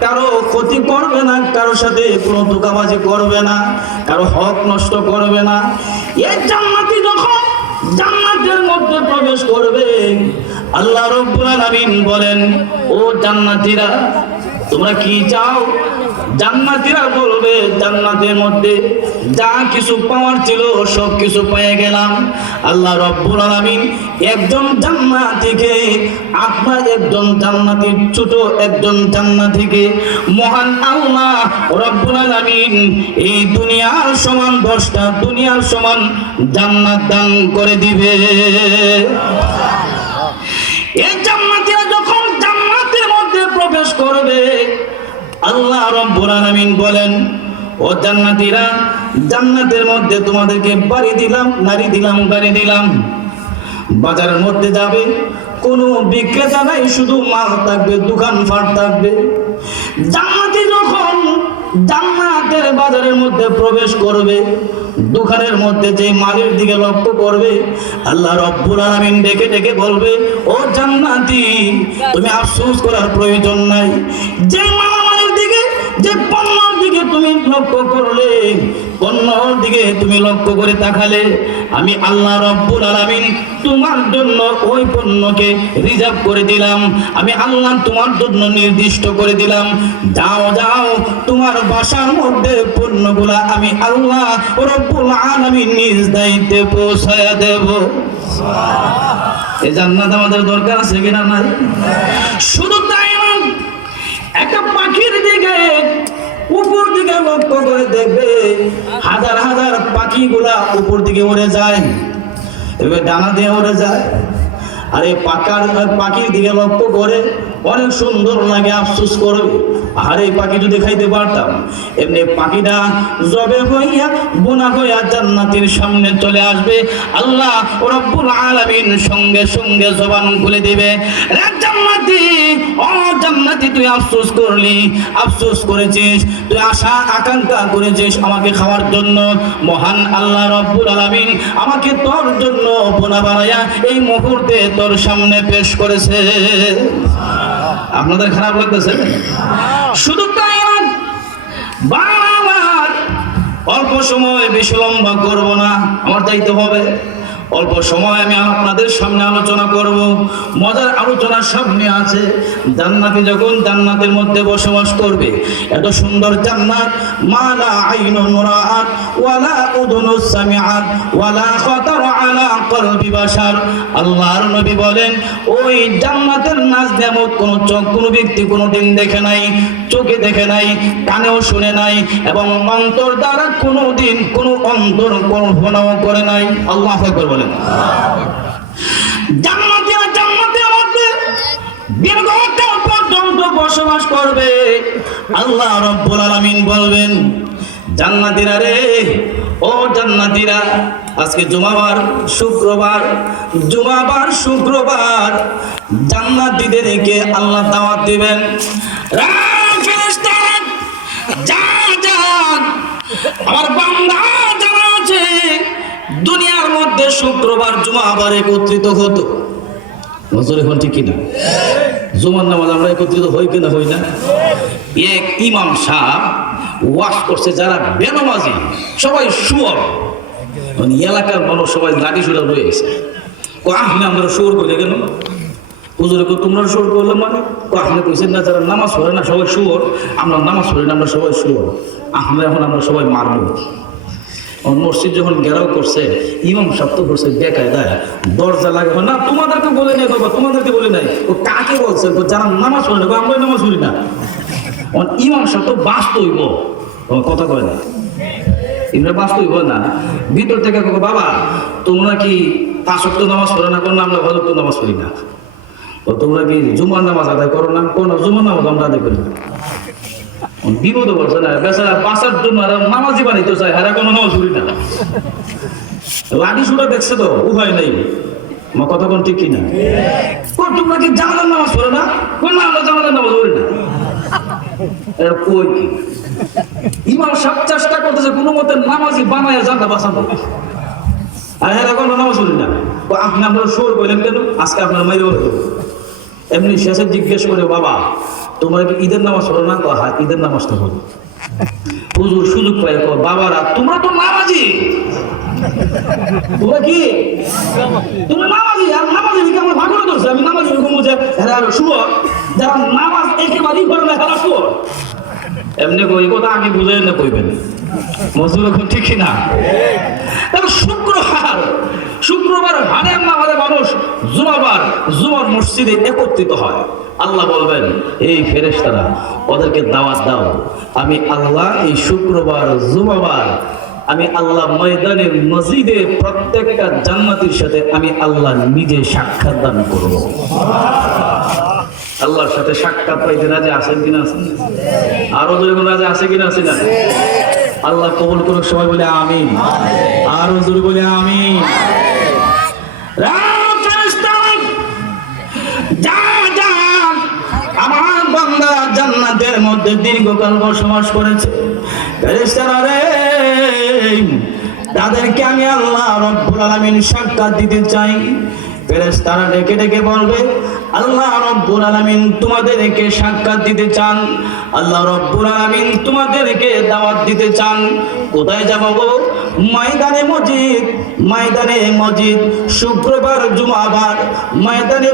কারো ক্ষতি করবে না, কারোর সাথে কোনো ধোঁকাবাজি করবে না, কারো হক নষ্ট করবে না। এই জান্নাতি যখন জান্নাতের মধ্যে প্রবেশ করবে, আল্লাহ রাব্বুল আলামিন বলেন, ও জান্নাতীরা তোমরা কি চাও? জান্নাতীরা বলবে, জান্নাতের মধ্যে যা কিছু পাওয়ার ছিল সব কিছু পেয়ে গেলাম। আল্লাহ রাব্বুল আলামিন একজন জান্নাতীকে, আপনার একজন জান্নাতীর ছোট একজন জান্নাতীকে মহান আল্লাহ রাব্বুল আলামিন এই দুনিয়ার সমান 10টা দুনিয়ার সমান জান্নাত দান করে দিবে। এই জান্নাতীরা যখন জান্নাতের মধ্যে প্রবেশ করবে, আল্লাহ রাব্বুল আলামিন বলেন, ও জান্নাতীরা জান্নাতের মধ্যে তোমাদেরকে বাড়ি দিলাম, নারী দিলাম, গাড়ি দিলাম। বাজারের মধ্যে যাবে, কোনো বিক্রেতা নাই, শুধু মাল থাকবে, দোকানপাট থাকবে। জান্নাতী যখন জান্নাতের বাজারের মধ্যে প্রবেশ করবে, দোকানের মধ্যে যে মালের দিকে লক্ষ্য করবে, আল্লাহ রাব্বুল আলামিন ডেকে ডেকে বলবে, ও জান্নাতী তুমি আফসোস করার প্রয়োজন নাই। যে মালামালের দিকে, যে পণ্যের দিকে তুমি লক্ষ্য করলে, পণ্যের দিকে তুমি লক্ষ্য করে তাকালে, আমি আল্লাহ রাব্বুল আলামিন তোমার জন্য ওই পণ্যকে রিজার্ভ করে দিলাম। আমি আল্লাহ তোমার জন্য নির্দিষ্ট করে দিলাম, যাও যাও তোমার বাসার মধ্যে পণ্যগুলা আমি আল্লাহ রাব্বুল আলামিন নিজ দায়িত্বে পৌঁছায়া দেব। এই জান্নাত আমাদের দরকার আছে কিনা? নাই। শুধু তাই না, একটা পাখির দিকে উপর দিকে লক্ষ্য করে দেখবে, হাজার হাজার পাখিগুলা উপর দিকে উড়ে যায়, এভাবে ডানা দিয়ে উড়ে যায়। আর এই পাখির দিকে লক্ষ্য করে অনেক সুন্দর লাগে, আফসোস করবে, আর এই পাখি যদি খাইতে পারতাম। এমনি পাখিটা জবে হইয়া বোনা হইয়া জান্নাতের সামনে চলে আসবে, আল্লাহ রাব্বুল আলামিন সঙ্গে সঙ্গে জবান খুলে দিবে, রে জান্নাতি, ও জান্নাতি তুই আফসোস করলি, আফসোস করেছিস, তুই আশা আকাঙ্ক্ষা করেছিস আমাকে খাওয়ার জন্য। মহান আল্লাহ রাব্বুল আলামিন আমাকে তোর জন্য বোনা বানায়া এই মুহূর্তে তোর সামনে পেশ করেছে। আপনাদের খারাপ লাগতেছে? শুধু তাই না, বারবার অল্প সময় বেশি লম্বা করব না, আমার দায়িত্ব হবে অল্প সময় আমি আপনাদের সামনে আলোচনা করব। মজার আলোচনার সামনে আছে, জান্নাতি যখন জান্নাতের মধ্যে বসবাস করবে, এত সুন্দর জান্নাত, মালা আইনুন রাআত ওয়ালা উযুনুস সামিআত ওয়ালা খাতার আলা কলবি বাশার। আল্লাহর নবী বলেন, ওই জান্নাতের নাজ নেয়ামত কোন চোখ, কোন ব্যক্তি কোনদিন দেখে নাই, চোখে দেখে নাই, কানেও শুনে নাই, এবং অন্তর দ্বারা কোনদিন কোন অন্তর কল্পনাও করে নাই। আল্লাহু আকবার বলেন। জান্নাতীরা জান্নাতের মধ্যে দীর্ঘকাল পর্যন্ত বসবাস করবে। আল্লাহ রাব্বুল আলামিন বলবেন, জান্নাতীরা রে, ও জান্নাতীরা, আজকে জুমাবার শুক্রবার, জুমাবার শুক্রবার জান্নাতীদেরকে আল্লাহ দাওয়াত দিবেন, ফেরেশতারা যা যা আমার বান্দা যারা আছে দুনিয়ার মধ্যে শুক্রবার জুমাবার একত্রিত হতো। নজর এখন ঠিক কিনা? জুমার নামাজ আমরা একত্রিত হই কিনা? হই না? এক ইমাম সাহেব ওয়াজ করছে যারা বেনামাজি সবাই শুয়োর, মানে এলাকার মানুষ সবাই লাঠি সুরা রয়ে গেছে। আপনি আমরা শুয়োর করে কেন হুজুরে তোমরা শুয়োর করলে মানে আপনি কইছেন না যারা নামাজ পড়ে না সবাই শুয়োর, আমরা নামাজ পড়ি না আমরা সবাই শুয়োর, আমরা সবাই মারব। মসজিদ যখন ঘেরাও করছে ইমাম সাহেব তো করছে বেকায়দায় দরজা লাগাবে না, তোমাদেরকে বলে নাই বাবা, তোমাদেরকে বলে নাই, ও কাকে বলছে যারা নামাজ পড়ে না, আমরা নামাজ পড়ি না। ইমাম সাহেব তো বাস্ত হইব, কথা কয় না, এমনি বাস্ত হইব না। ভিতর থেকে বাবা তোমরা কি 5 ওয়াক্ত নামাজ পড়ো না? কোন আমরা 5 ওয়াক্ত নামাজ পড়ি না। তোমরা কি জুমার নামাজ আদায় করো না? কোন জুমার নামাজ আমরা আদায় করি না। বিপদ বলছে না বেচারা বাঁচার জন্য নামাজি বানাইতে চায়, হারা কোনো নামাজ পড়ি না। লাঠি সুরা দেখছে তো উপায় নেই, আমার কথা কোন ঠিক কিনা? তোমরা কি জানাজার নামাজ পড়ো না? কোন না আমরা জানাজার নামাজ পড়ি না। কই কি ইমাম সব চেষ্টা করতেছে কোনো মতে নামাজি বানায় জানতে বাঁচানো, আর এরা কোনো নামাজ পড়ি না। আপনি আপনারা শোর করলেন কেন? আজকে আপনার মাইরে বলতো এমনি শেষে জিজ্ঞেস করে বাবা তোমরা কি ঈদের নামাজ পড়ো না? হ্যাঁ ঈদের নামাজটা পড়ো। হুজুর সুযোগ পাই বাবারা তোমরা তো নামাজি, তোমরা কি তোমরা নামাজি, আর নামাজি আমার ভাগনা ধরছে, আমি নামাজি বুঝে শুভ যারা নামাজ একেবারেই করে না তারা শুভ। এমনি কই কথা আগে বুঝে না কইবেন মজুর এখন ঠিক না। শুক্রবার হাজার না হাজার মানুষ জুমার মসজিদে একত্রিত হয়। আল্লাহ বলবেন এই ফেরেশতারা ওদেরকে দাওয়াত দাও, আমি আল্লাহ এই শুক্রবার জুমাবার আমি আল্লাহ ময়দানে মসজিদে প্রত্যেকটা জান্নাতীর সাথে আমি আল্লাহ নিজে সাক্ষাৎ দান করব। আল্লাহর সাথে সাক্ষাৎ পাইতে রাজি আছেন কিনা? আছেন? আরো জোরে কোন রাজি আছে কিনা? আছে না? আল্লাহ কবুল করুক, সবাই বলে আমিন। আরো জোরে বলে আমিন। আমার বান্দা জান্নাতের মধ্যে দীর্ঘকাল বসবাস করেছে, ফেরেশতারা রে তাদেরকে আমি আল্লাহ রব্বুল আলামিন সাক্ষাৎ দিতে চাই। ফেরেশতারা ডেকে ডেকে বলবে আল্লাহ রব্বুল আলামিন তোমাদেরকে সাক্ষাৎ দিতে চান, আল্লাহ রব্বুল আলামিন তোমাদেরকে দাওয়াত দিতে চান। কোথায় যাব গো? ময়দানে মসজিদ, ময়দানে মসজিদ, শুক্রবার জুমাবার ময়দানে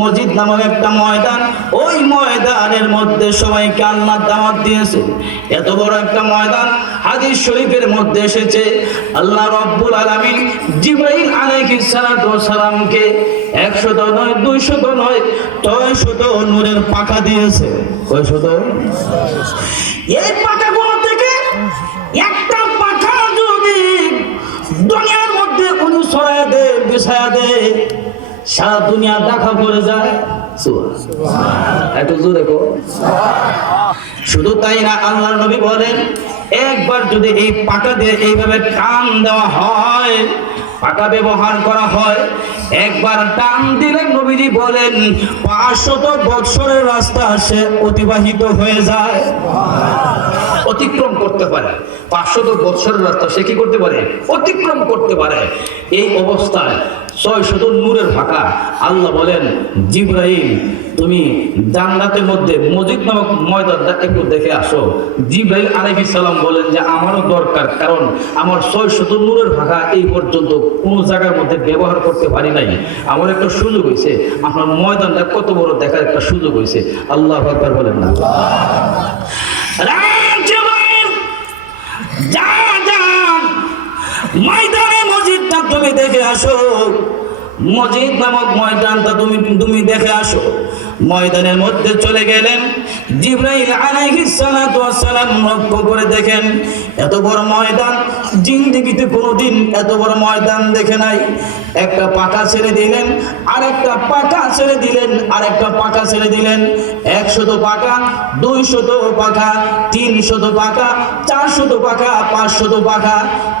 মসজিদ নামক একটা ময়দান, ওই ময়দানের মধ্যে সবাইকে আল্লাহ দাওয়াত দিয়েছে। এত বড় একটা ময়দান হাদিস শরীফের মধ্যে এসেছে আল্লাহ রব্বুল আলামিন জিবরাইল আলাইহিস সালাতু ওয়াস সালামকে 100 নয় 200 নয় 600 নূরের পাখা দিয়েছে। কয়শত? এই পাখাগুলো থেকে একটা পাখা যদি দুনিয়ার মধ্যে কোন ছড়ায় দে বিছায়া দে সারা দুনিয়া দেখা পড়ে যায়। এত জোরে কো। শুধু তাই না, আল্লাহর নবী বলেন একবার যদি এই পাকা দিয়ে এইভাবে টান দেওয়া হয়, পাকা ব্যবহার করা হয়, একবার টান দিলে নবীজি বলেন 500 বছরের রাস্তা সে অতিবাহিত হয়ে যায়, অতিক্রম করতে পারে। 500 বছরের রাস্তা সে কি করতে পারে? অতিক্রম করতে পারে। এই অবস্থায় 600 নূরের ফাঁকা। আল্লাহ বলেন জিবরাইল তুমি জান্নাতের মধ্যে মসজিদ নামক ময়দানটা একটু দেখে আসো। জিবরাইল আলাইহিস সালাম বলেন যে আমারও দরকার, কারণ আমার 600 নূরের ফাঁকা এই পর্যন্ত কোন জায়গার মধ্যে ব্যবহার করতে পারি নাই। আমার একটা সুযোগ হয়েছে, আপনার ময়দানটা কত বড় দেখার একটা সুযোগ হয়েছে। আল্লাহু আকবার বলেন না। ময়দানে মসজিদটা তুমি দেখে আসো, মসজিদ নামক ময়দানটা তুমি দেখে আসো। ময়দানের মধ্যে চলে গেলেন। জিবরাইল আলাইহিস সালাতু ওয়াস সালাম লক্ষ্য করে দেখেন এত বড় ময়দান জিন্দেগিতে কোনোদিন এত বড় ময়দান দেখে নাই। একটা পাকা ছেড়ে দিলেন, আরেকটা পাকা ছেড়ে দিলেন, আরেকটা পাকা ছেড়ে দিলেন। 100 পাকা, 200 পাকা, 300 পাকা, 400 পাকা, 500 পাকা,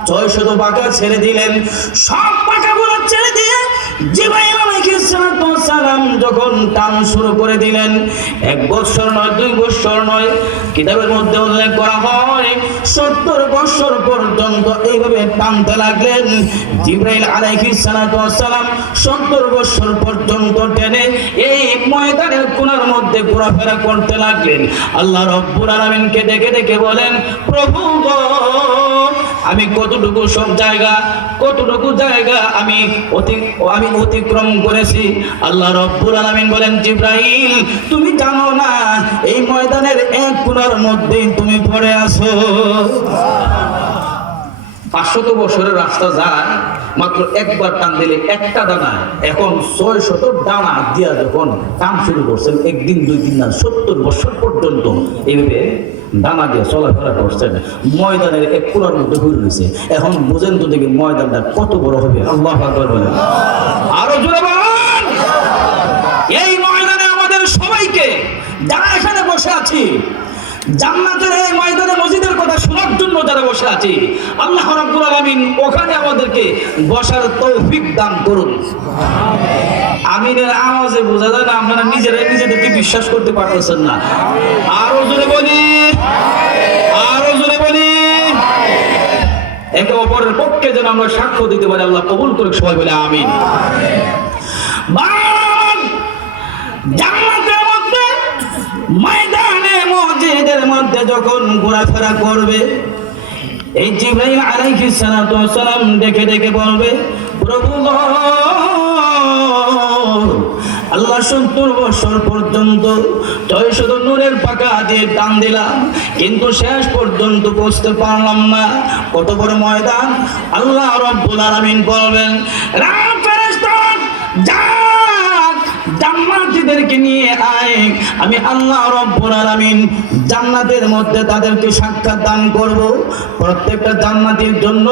600 পাকা ছেড়ে দিলেন। সব পাকাগুলো ছেড়ে দিয়ে জিবরাইল আলাইহিস সালাম যখন টান শুরু করে দিলেন, 1 বছর নয় 2 বছর নয়, কিতাবের মধ্যে উল্লেখ করা হয় 70 বছর পর্যন্ত এইভাবে টানতে লাগলেন। জিবরাইল আলাইহিস সালাম 70 বছর পর্যন্ত টেনে এই ময়দানের কোণার মধ্যে ঘোরাফেরা করতে লাগলেন। আল্লাহ রাব্বুল আলামিনকে ডেকে ডেকে বলেন, প্রভু গো, আমি কতটুকু জায়গা আমি অতিক্রম করেছি। আল্লাহ রাব্বুল আলামিন বলেন, জিবরাইল তুমি জানো না এই ময়দানের এক কোণার মধ্যেই তুমি পড়ে আছো। 500 বছরের রাস্তা যায় মাত্র একবার টান দিলে একটা দানা, এখন 600 দানা দিয়া যখন কাম শুরু করছেন, একদিন 2 দিন না 70 বছর পর্যন্ত এইভাবে দানা দিয়ে চলাফেরা করছেন, ময়দানের এক কোণার মধ্যে ঘুরে রয়েছে। এখন বুঝেন তো দেখি ময়দানটা কত বড় হবে। আল্লাহু আকবার বলেন, আরো জোরে বলেন। এই ময়দানে আমাদের সবাইকে যারা এখানে বসে আছি, জান্নাতের এই ময়দানে মসজিদের কথা শোনার জন্য যারা বসে আছি, আল্লাহ রাব্বুল আলামিন ওখানে আমাদেরকে বসার তৌফিক দান করুন। আমিনের আওয়াজে বোঝা যায় না আপনারা নিজেদেরকে বিশ্বাস করতে পারতেছেন না। আরো জোরে বলি, আরো জোরে বলি। একে অপরের পক্ষে যেন আমরা সাক্ষ্য দিতে পারি। আল্লাহ কবুল করুক, সবাই বলে আমিন। জান্নাতের মধ্যে ময়দানে মসজিদের মধ্যে যখন ঘোরাফেরা করবে, এই জিবরাইল আলাইহিস সালাম ডেকে ডেকে বলবে, প্রভু আল্লাহ 70 বছর পর্যন্ত 600 নূরের পাকা দিয়ে টান দিলাম, কিন্তু শেষ পর্যন্ত পৌঁছতে পারলাম না। কত বড় ময়দান। আল্লাহ রাব্বুল আলামিন বলবেন, ফেরেশতা যা জান্নাতীদেরকে নিয়ে আয়, আমি আল্লাহ রাব্বুল আলামিন জান্নাতের মধ্যে তাদেরকে সাক্ষাৎ দান করব। প্রত্যেকটা জান্নাতীর জন্য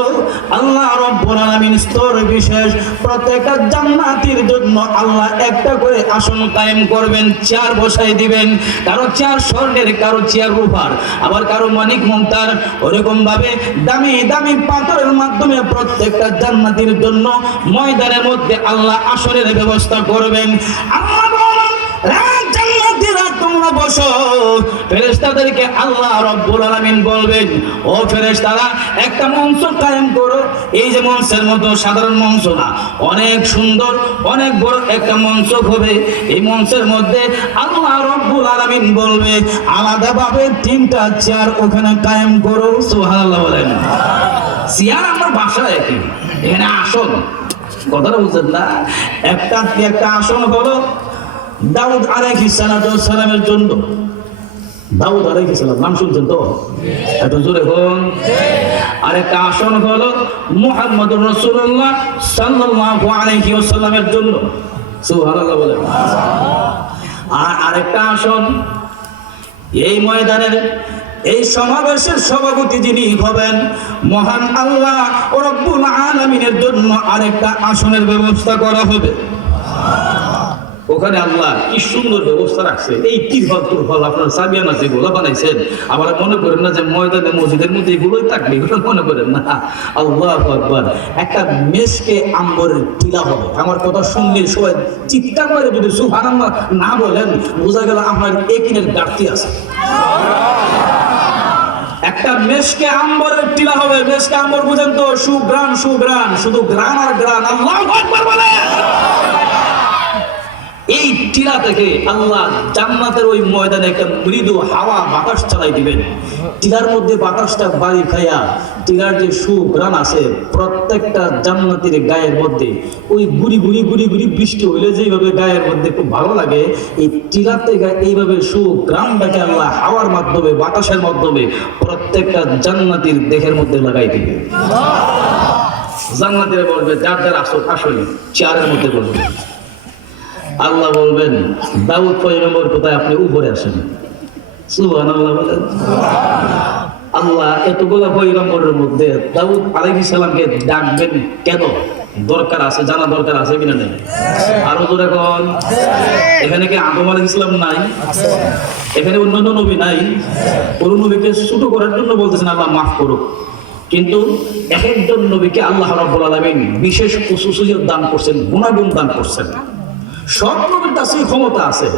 আল্লাহ রাব্বুল আলামিন স্তর বিশেষ, প্রত্যেকটা জান্নাতীর জন্য আল্লাহ একটা করে আসন কায়েম করবেন, চেয়ার বসাই দিবেন। কারো চেয়ার স্বর্ণের, কারো চেয়ার রূপার, আবার কারো মানিক মুক্তার। ওরকম ভাবে দামি দামি পাথরের মাধ্যমে প্রত্যেকটা জান্নাতীর জন্য ময়দানের মধ্যে আল্লাহ আসনের ব্যবস্থা করবেন। আল্লাহ বলেন, জান্নাতীরা তোমরা বসো। ফেরেশতাদেরকে আল্লাহ রাব্বুল আলামিন বলবেন, ও ফেরেশতারা একটা মঞ্চ কায়েম করো। এই যে মঞ্চের মতো সাধারণ মঞ্চ না, অনেক সুন্দর অনেক বড় একটা মঞ্চ হবে। এই মঞ্চের মধ্যে আল্লাহ রাব্বুল আলামিন বলবে, আলাদাভাবে 3টা চেয়ার ওখানে কায়েম করো। সুবহানাল্লাহ বলেন। চেয়ার আমার ভাষায় একই, এখানে আসন, কথাটা বুঝছেন না? একটা আসন হলো দাউদ আলাইহিস সালামের জন্য। দাউদ আলাইহিস সালাম নাম শুনছেন তো? একটু জোরে বলুন। আরেকটা আসন হলো মুহাম্মদুর রাসূলুল্লাহ সাল্লাল্লাহু আলাইহি ওয়াসাল্লামের জন্য। সুবহানাল্লাহ বলেন। আর আরেকটা আসন এই ময়দানের এই সমাবেশের সভাপতি যিনি হবেন, মহান আল্লাহ রাব্বুল আলামিনের জন্য আরেকটা আসনের ব্যবস্থা করা হবে। ওখানে আল্লাহ কি সুন্দর ব্যবস্থা রাখছে। এই তিরফল আপনার সাবিয়ানা যেগুলো বানাইছেন, আবার মনে করেন না যে ময়দানে মসজিদের মধ্যে এগুলোই থাকবে, এগুলো মনে করেন না। আল্লাহু আকবার। একটা মেশকে আম্বরের টিলা হবে। আমার কথা শুনলে সবাই চিৎকার করে যদি সুবহানাল্লাহ না বলেন, বোঝা গেল আমার একিনের ঘাটতি আছে। একটা মেশকে আম্বরের টিলা হবে। মেশকে আম্বর বুঝেন তো? সুগ্রাণ, শুধু গ্রাণ আর গ্রাণ। আল্লাহু আকবার বলে। এই টিলা থেকে আল্লাহ জান্নাতের ওই ময়দানে একটা মৃদু হাওয়া বাতাস চালাই দিবেন। টিলার মধ্যে বাতাসটা বাড়ি খাইয়া টিলার যে সুঘ্রাণ আছে, প্রত্যেকটা জান্নাতের গায়ের মধ্যে ওই গুড়ি বৃষ্টি হইলে যেভাবে গায়ের মধ্যে খুব ভালো লাগে, এই টিলার থেকে এইভাবে সুঘ্রাণটাকে আল্লাহ হাওয়ার মাধ্যমে, বাতাসের মাধ্যমে প্রত্যেকটা জান্নাতের দেহের মধ্যে লাগাই দিবে। জান্নাতীরা বলবে, যার যার আসলে চেয়ারের মধ্যে বলবে। আল্লাহ বলবেন, দাউদ পয়গম্বর কোথায়? আপনি উপরে আসেন। সুবহানাল্লাহ বলেন। আল্লাহ এতগুলা পয়গম্বরের মধ্যে দাউদ আলাইহিস সালামকে ডাকবেন কেন? দরকার আছে, জানা দরকার আছে কিনা নেই? আরো জোরে কোন। এখানে কি আদম আলাইহিস সালাম নাই? এখানে অন্যান্য নবী নাই? কোন নবীকে ছোট করার জন্য বলতেছেন আল্লাহ মাফ করুক। কিন্তু এক একজন নবীকে আল্লাহ রাব্বুল আলামিন বিশেষ খুশুসিয়ত দান করছেন, গুণাগুণ দান করছেন। সব নবীর কাছে ক্ষমতা আছে,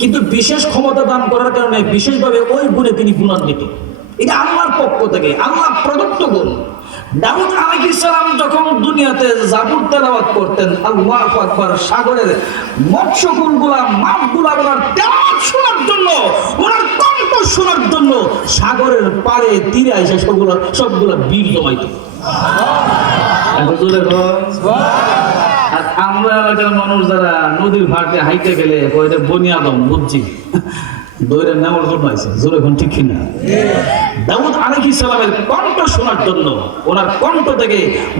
কিন্তু বিশেষ ক্ষমতা দান করার কারণে বিশেষভাবে ওই গুণে তিনি গুণান্বিত। এটা আল্লাহর পক্ষ থেকে আল্লাহ প্রদত্ত গুণ। দাউদ আলাইহিস সালাম যখন দুনিয়াতে জাবুর তেলাওয়াত করতেন, আল্লাহু আকবার, সাগরের মৎস্যকুলগুলা মাছগুলা ওনার তেলাওয়াত শোনার জন্য, ওনার কণ্ঠ শোনার জন্য সাগরের পারে তীরে এসে সবগুলা বীর জমাইত। আর আমরা এলাকার মানুষ যারা নদীর ঘাটে হাইতে গেলে কয়টা বনিয়াদম বুঝছি দৌড়ে নেওয়ার জন্য আছে, জোরে কোন ঠিক কিনা? দাউদ আলাইহিস সালামের কণ্ঠ শোনার জন্য ওনার কণ্ঠ থেকে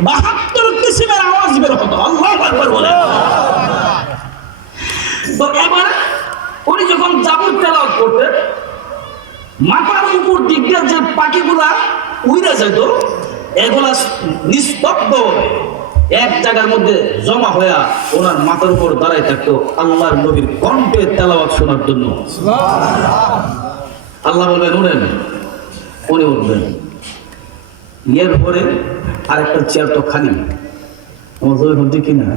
72 কিসিমের আওয়াজ বের হতো। আল্লাহু আকবার বলে। তো এবার উনি যখন জাবুর তেলাওয়াত করতেন, মাথার উপর দিক দিয়ে যে পাখিগুলা উড়ে যেত, এগুলা নিস্তব্ধ এক জায়গার মধ্যে জমা হয়ে ওনার মাথার উপর দাঁড়ায় থাকতো আল্লাহর নবীর কণ্ঠে তেলাওয়াত শোনার জন্য। আল্লাহ বলবেন উঠেন, উনি উঠবেন। এর পরে আরেকটা চেয়ার তো খালি। কিনা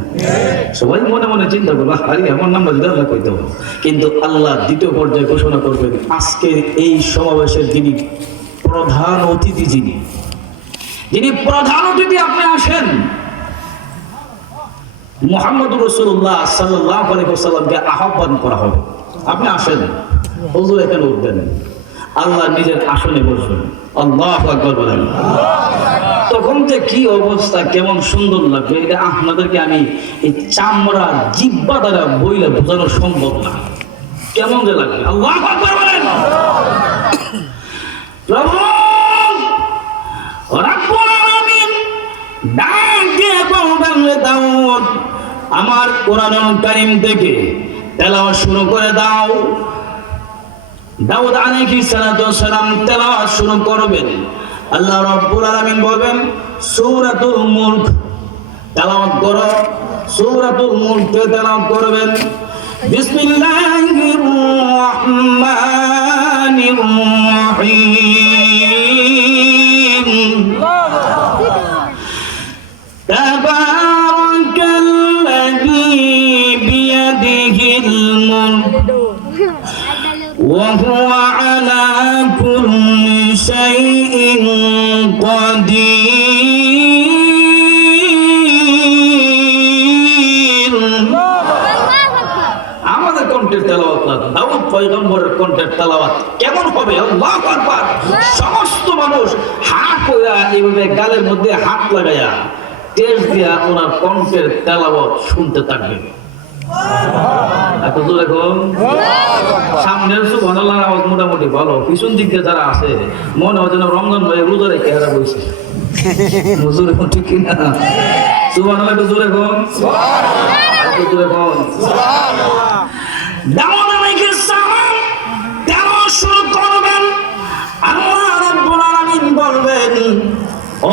সবাই মনে মনে চিন্তা করবো, আরে আমার নাম্বার যদি আল্লাহ কইতে হবে। কিন্তু আল্লাহ দ্বিতীয় পর্যায়ে ঘোষণা করবেন, আজকের এই সমাবেশের যিনি প্রধান অতিথি, যিনি প্রধান অতিথি আপনি আসেন, মুহাম্মদুর রাসূলুল্লাহ সাল্লাল্লাহু আলাইহি ওয়াসাল্লামকে আহ্বান করা হবে, আপনি আসেন। হুজুর এখানে উঠবেন, আল্লাহ নিজের আসনে বসবেন। আল্লাহু আকবার বলেন। তখন যে কি অবস্থা, কেমন সুন্দর লাগবে, এটা আপনাদেরকে আমি এই চামড়া জিহ্বা দ্বারা বইলে বোঝানো সম্ভব না, কেমন যে লাগবে। আল্লাহু আকবার বলেন। প্রভু রব্বুল আলামিন ডাক দিয়ে বলবেন, দাউদ আমার কোরআনুল কারীম থেকে তেলাওয়াত শুরু করে দাও। দাউদ আলাইহিস সালাতু ওয়াস সালাম তেলাওয়াত শুরু করবেন। আল্লাহ রাব্বুল আলামিন বলবেন, সূরাতুল মুলক তেলাওয়াত করো। সূরাতুল মুলক তেলাওয়াত করবেন। বিসমিল্লাহির রাহমানির রাহিম। তাবারাকাল্লাযী বিয়াদিহিল মুলক ওয়া হুয়া আলা কুল্লি শাইইন কাদির। আমাদের কণ্ঠের তেলাওয়াত না, দাউদ পয়গম্বরের কণ্ঠের তেলাওয়াত কেমন হবে? আল্লাহু আকবার। সমস্ত মানুষ হাত কইরা এইভাবে গালের মধ্যে হাত লাগায়া তেজ দিয়া ওনার কণ্ঠের তেলাওয়াত শুনতে থাকবে। সামনের সুবহানাল্লাহর আওয়াজ মোটামুটি ভালো, পিছন দিক দিয়ে যারা আছে মনে হয় যেন রমজান ভাই রোজা রেখে হারা বইছে। হুজুর এখন ঠিক কিনা? সুবহানাল্লাহ একটু জোরে কোন, একটু জোরে কোন। দাউদ আলাইহিস সালাম তেলাওয়াত শুরু করবেন। আল্লাহ রাব্বুল আলামিন বলবেন,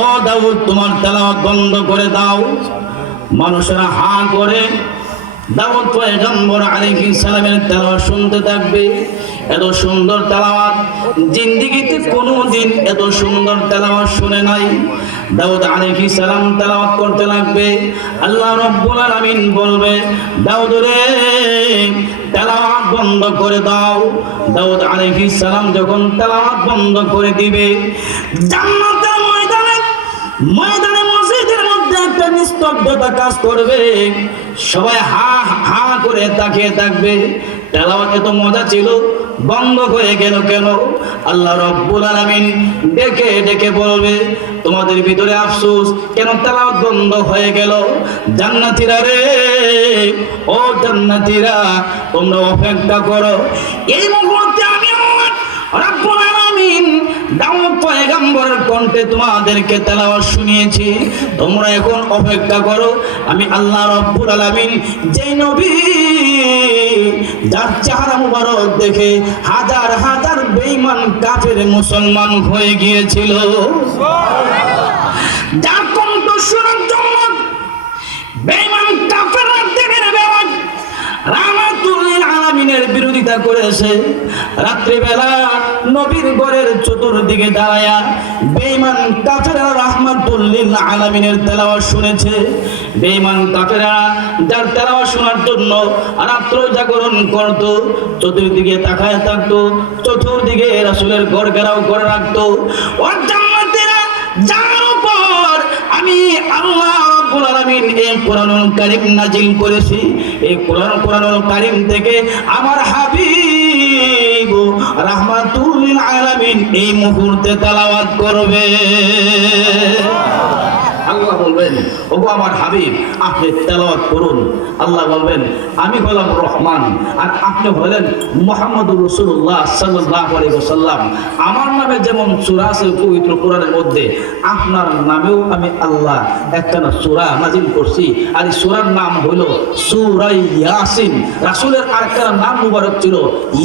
ও দাউদ তোমার তেলাওয়াত বন্ধ করে দাও। মানুষেরা হা করে দাউদ পয়গম্বর আলাইহিস সালামের তেলাওয়াত শুনতে থাকবে। এত সুন্দর তেলাওয়াত জিন্দেগিতে কোনোদিন এত সুন্দর তেলাওয়াত শুনে নাই। দাউদ আলাইহিস সালাম তেলাওয়াত করতে লাগবে। আল্লাহ রাব্বুল আলামিন বলবে, দাউদ রে তেলাওয়াত বন্ধ করে দাও। দাউদ আলাইহিস সালাম যখন তেলাওয়াত বন্ধ করে দিবে, জান্নাতের ময়দানে মসজিদের মধ্যে একটা নিস্তব্ধতা কাজ করবে। সবাই হা হা করে তাকিয়ে থাকবে। তেলাওয়াত এত মজা ছিল, বন্ধ হয়ে গেল কেন? আল্লাহ রাব্বুল আলামিন ডেকে ডেকে বলবে, তোমাদের ভিতরে আফসোস, কেন তেলাওয়াত বন্ধ হয়ে গেল? জান্নাতীরা রে, ও জান্নাতীরা, তোমরা অপেক্ষা করো। এই মুহূর্তে আমি আল্লাহ রাব্বুল আলামিন দাউদ পয়গম্বরের কণ্ঠে তোমাদেরকে তেলাওয়াত শুনিয়েছি, তোমরা এখন অপেক্ষা করো। আমি আল্লাহ রাব্বুল আলামিন যেই নবী যার চেহারা মুবারক দেখে হাজার হাজার বেঈমান কাফের মুসলমান হয়ে গিয়েছিল, যার কণ্ঠ শোনার জন্য বেঈমান কাফেররা দিনের বেলা রাহমাতুল লিল আলামিনের বিরোধিতা বিরোধিতা করেছে। রাত্রিবেলা নবীর ঘরের চতুর্দিকে দাঁড়ায়া বেঈমান কাফেররা রাহমাতুল লিল আলামিনের তেলাওয়াত শুনেছে। বেঈমান কাফেররা যার তেলাওয়াত শোনার জন্য রাত্র জাগরণ করত, চতুর্দিকে তাকায় থাকতো, চতুর্দিকে রাসূলের ঘর ঘেরাও করে রাখতো। ও জান্নাতীরা, যার উপর আমি আল্লাহ রাব্বুল আলামিন এই কোরআনুল কারীম নাজিল করেছি, এই কোরআনুল কারীম থেকে আমার হাবিব রাহমাতুল লিল আলামিন এই মুহূর্তে তেলাওয়াত করবে। আল্লাহ বলবেন, ওগো আমার হাবিব, আপনি তেলাওয়াত করুন। আল্লাহ বলবেন, আমি হলাম রহমান আর আপনি হলেন মুহাম্মদুর রাসূলুল্লাহ সাল্লাল্লাহু আলাইহি ওয়াসাল্লাম। আমার নামে যেমন সূরা আছে পবিত্র কোরআনের মধ্যে, আপনার নামেও আমি আল্লাহ একখানা সূরা নাজিল করছি, আর এই সূরার নাম হলো সূরা ইয়াসিন। রাসূলের আরেকটা নাম মুবারক ছিল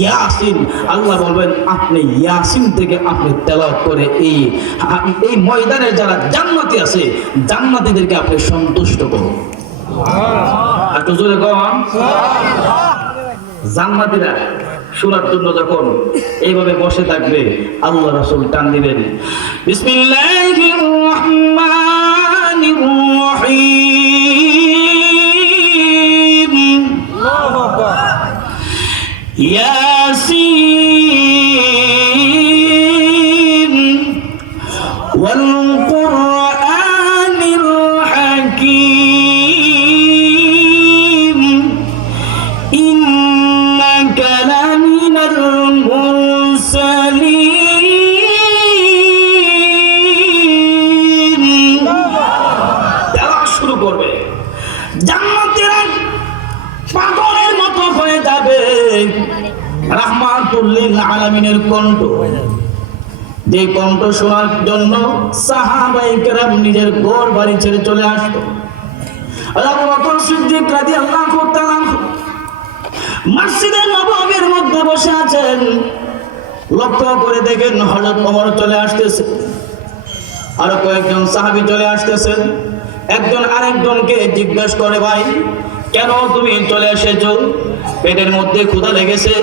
ইয়াসিন। আল্লাহ বলবেন, আপনি ইয়াসিন থেকে আপনি তেলাওয়াত করে এই ময়দানে যারা জান্নাতি আছে, জান্নাতীদেরকে আপনি সন্তুষ্ট করুন। একটু জোরে কন। জান্নাতীরা শোনার জন্য যখন এইভাবে বসে থাকবে, আল্লাহ রাসূল টান দিবেন, বিসমিল্লাহির রহমানির রহিম, ইয়াসিন ওয়াল কুরআনির হাকীম, ইন্নাকা লামিনাল মুরসালিন। তেলাওয়াত শুরু করবে। জান্নাতীরা পাগলের মতো হয়ে যাবে। রাহমাতুল লিল আলামিনের কণ্ঠ, যে কণ্ঠ শোনার জন্য সাহাবায়ে কেরাম নিজের ঘর বাড়ি ছেড়ে চলে আসতো। আবু বকর সিদ্দিক রাদিয়াল্লাহু তাআলা মসজিদে নববীর মধ্যে বসে আছেন। লক্ষ্য করে দেখেন হযরত ওমর চলে আসতেছে, আরো কয়েকজন সাহাবী চলে আসতেছেন। একজন আরেকজনকে জিজ্ঞাসা করে, ভাই কেন তুমি চলে এসেছো? পেটের মধ্যে ক্ষুধা লেগেছে?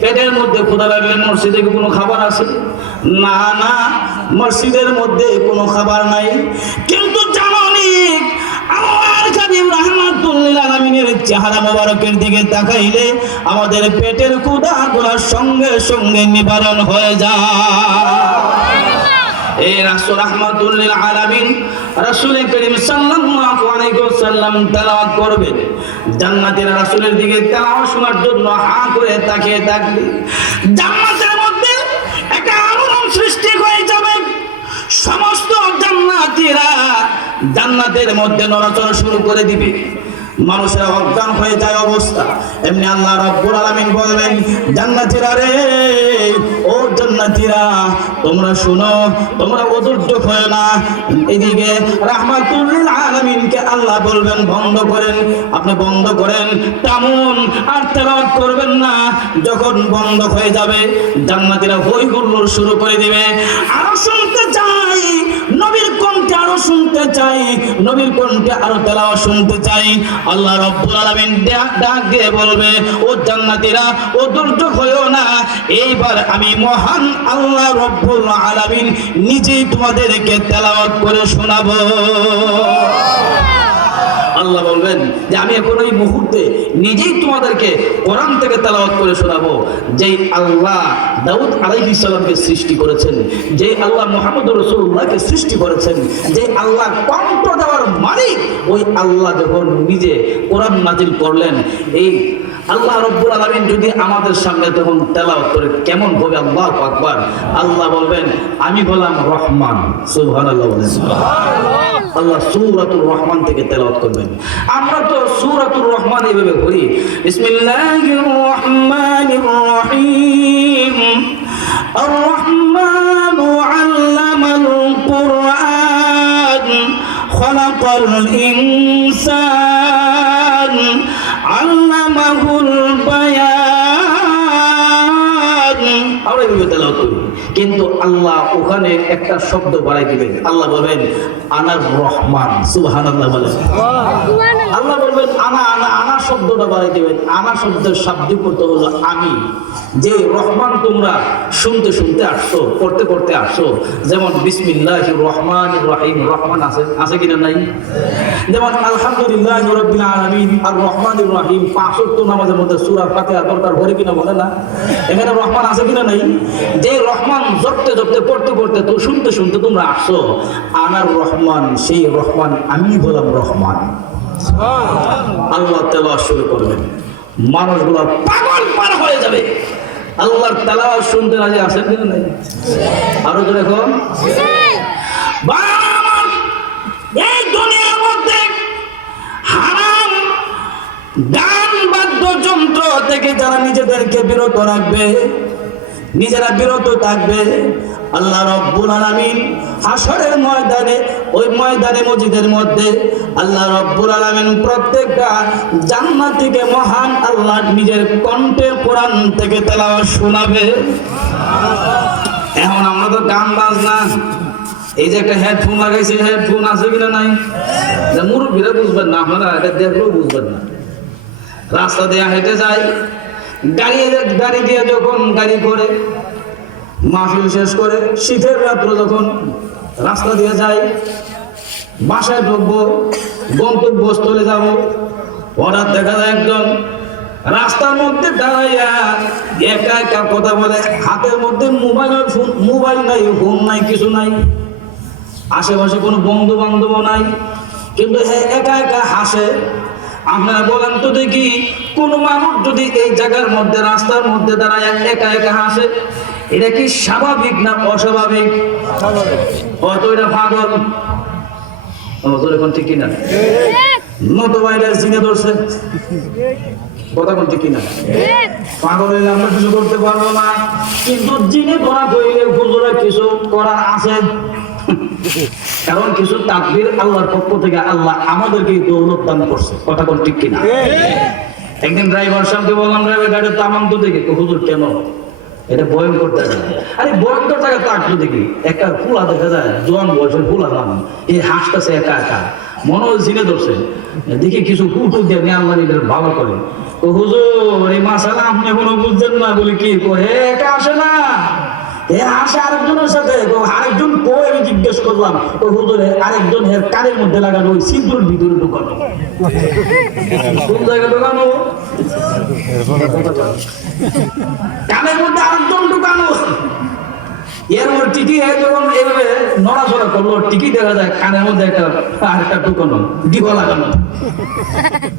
পেটের মধ্যে ক্ষুধা লাগলে মসজিদে কোনো খাবার আছে? না না, মসজিদের মধ্যে কোনো খাবার নাই। কিন্তু জানি আল্লাহর হাবিব রাহমাতুল লিল আলামিনের চেহারা মোবারকের দিকে তাকাইলে আমাদের পেটের ক্ষুধাগুলো সঙ্গে সঙ্গে নিবারণ হয়ে যায়। এই রাসূল রাহমাতুল লিল আলামিন রাসূল করিম সাল্লাল্লাহু আলাইহি ওয়াসাল্লাম তেলাওয়াত করবেন। জান্নাতীরা রাসূলের দিকে তেলাওয়াত শোনার জন্য হা করে তাকিয়ে থাকবে। জান্নাতের মধ্যে একটা আলোড়ন সৃষ্টি হয়ে যাবে। সমস্ত জান্নাতীরা জান্নাতের মধ্যে নড়াচড়া শুরু করে দিবে। মানুষেরা অজ্ঞান হয়ে যায় অবস্থা। এমনি আল্লাহ রাব্বুল আলামিন বলবেন, জান্নাতীরা রে, ও জান্নাতীরা, তোমরা শুনো, তোমরা অধৈর্য হয় না। এদিকে রাহমাতুল লিল আলামিনকে আল্লাহ বলবেন, বন্ধ করেন। আপনি বন্ধ করেন, তেমন আর তেলাওয়াত করবেন না। যখন বন্ধ হয়ে যাবে, জান্নাতীরা হই হুল্লোড় শুরু করে দিবে। আরো শুনতে চাই নবীর কণ্ঠে, আরো শুনতে চাই নবীর কণ্ঠে, আরো তেলাওয়াত শুনতে চাই। আল্লাহ রাব্বুল আলামিন ডাক দিয়ে বলবে, ও জান্নাতীরা, ও ধৈর্য হয়ো না, এইবার আমি মহান আল্লাহ রাব্বুল আলামিন নিজেই তোমাদেরকে তেলাওয়াত করে শোনাবো। আল্লাহ বলবেন যে আমি এখন এই মুহূর্তে নিজেই তোমাদেরকে কোরআন থেকে তেলাওয়াত করে শোনাবো। যেই আল্লাহ দাউদ আলাইহিস সালামকে সৃষ্টি করেছেন, যে আল্লাহ মুহাম্মদুর রাসূলুল্লাহকে সৃষ্টি করেছেন, যে আল্লাহ কণ্ঠ দেওয়ার মালিক, ওই আল্লাহ যখন নিজে কোরআন নাজিল করলেন, এই আল্লাহ রাব্বুল আলামিন যদি আমাদের সামনে তখন তেলাওয়াত করে কেমন হবে? আল্লাহু আকবার। আল্লাহ বলবেন, আমি হলাম রহমান। সুবহানাল্লাহ বলেন। আল্লাহ সূরাতুর রহমান থেকে তেলাওয়াত করবেন। আমরা তো সূরাতুর রহমান এইভাবে পড়ি, বিসমিল্লাহির রহমানির রহিম, আর রহমানু আল্লামাল কুরআন, খালাকাল ইনসান, আল্লামাহুল বায়ান। আমরা এইভাবে তেলাওয়াত করি, কিন্তু আল্লাহ ওখানে একটা শব্দ বাড়াই দিবেন। আল্লাহ বলবেন আনার রহমান, সুবহানাল্লাহ বলেন। আল্লাহ বলবেন আনা আনা আনা শব্দটা বাড়াই দিবেন। আনা শব্দের শাব্দিক অর্থ হলো আমি। যে রহমান তোমরা শুনতে শুনতে আসছো, পড়তে পড়তে আসছো, যেমন বিসমিল্লাহির রহমানির রহিম, রহমান আছে, আছে কিনা নাই? যেমন আলহামদুলিল্লাহি রাব্বিল আলামিন আর রহমানির রহিম, পাঁচ ওয়াক্ত নামাজের মধ্যে সূরা ফাতিহা দরকার পড়ে কিনা বলে না? এখানে রহমান আছে কিনা নাই? যে রহমান জপতে জপতে পড়তে পড়তে তো শুনতে শুনতে তোমরা আসছো, আনার রহমান, সেই রহমান আমি হলাম রহমান। আল্লাহ তেলাওয়াত শুরু করবেন, মানুষগুলো পাগল পার হয়ে যাবে। আল্লাহর তেলাওয়াত শুনতে রাজি আছেন কিনা নাই? আরো তো দেখুন, এই দুনিয়ার মধ্যে হারাম গান বাদ্যযন্ত্র থেকে যারা নিজেদেরকে বিরত রাখবে, নিজেরা বিরত থাকবে, আল্লাহ রাব্বুল আলামিন হাশরের ময়দানে, ওই ময়দানে মসজিদের মধ্যে আল্লাহ রাব্বুল আলামিন প্রত্যেকটা জান্নাতীকে মহান আল্লাহ নিজের কণ্ঠে কোরআন থেকে তেলাওয়াত শোনাবে। এখন আমরা তো গান বাজনা, এই যে একটা হেডফোন লাগাইছে, হেডফোন আছে কিনা নাই? মুরব্বীরা বুঝবেন না, আপনারা এটা দেখলেও বুঝবেন না। রাস্তা দিয়ে হেঁটে যায়, গাড়ি দিয়ে যখন গাড়ি করে মাহফিল শেষ করে শীতের রাত্র যখন রাস্তা দিয়ে যায়, বাসায় ঢুকবো, গন্তব্যস্থলে যাব, হঠাৎ দেখা যায় একজন রাস্তার মধ্যে দাঁড়াইয়া একা একা কথা বলে, হাতের মধ্যে মোবাইল নাই, ফোন নাই, কিছু নাই, আশেপাশে কোনো বন্ধু বান্ধব নাই, কিন্তু একা একা হাসে। আপনারা বলেন তো দেখি, কোন মানুষ যদি এই জায়গার মধ্যে রাস্তার মধ্যে দাঁড়ায় একা একা হাসে, এটা কি স্বাভাবিক না অস্বাভাবিক? হয়তো এটা পাগল, এখন ঠিক কিনা? নতো বাইরে জিনে ধরছে, কথা বলতে কিনা? পাগল হইলে আমরা কিছু করতে পারবো না, কিন্তু জিনে ধরা হইলে হুজুরা কিছু করার আছে। কারণ কিছু তাকবীর আল্লাহর পক্ষ থেকে আল্লাহ আমাদেরকে দৌলত দান করছে, কথা বল ঠিক কিনা? একদিন ড্রাইভার সাহেবকে বললাম, ড্রাইভার গাড়ি থামান তো দেখি। হুজুর কেন? এটা ভয়ঙ্কর জায়গা। আরে ভয়ঙ্কর জায়গা তাকতো দেখি, একটা ফুলা দেখা যায়, জোয়ান বয়সের ফুলা নাম, এই হাসতেছে একা একা, মনে হয় জিনে ধরছে। দেখি কিছু কুটু দিয়ে আল্লাহ ভালো করে। তো হুজুর এই মাসালা আপনি এখনো বুঝছেন না? বলি কি একা আসে না, আসে আরেকজনের সাথে। আরেকজন কই আমি জিজ্ঞেস করলাম, ও হুজুরে আরেকজন এর কানের মধ্যে লাগানো, ওই সিঁদুরের ভিতরে ঢুকানো। কোন জায়গায় ঢুকানো? কানের মধ্যে আরেকজন ঢুকানো। এর মধ্যে টিকি যখন এভাবে নড়াচড়া করলো, টিকি দেখা যায় কানের মধ্যে একটা আরেকটা ঢুকানো, ডিভা লাগানো।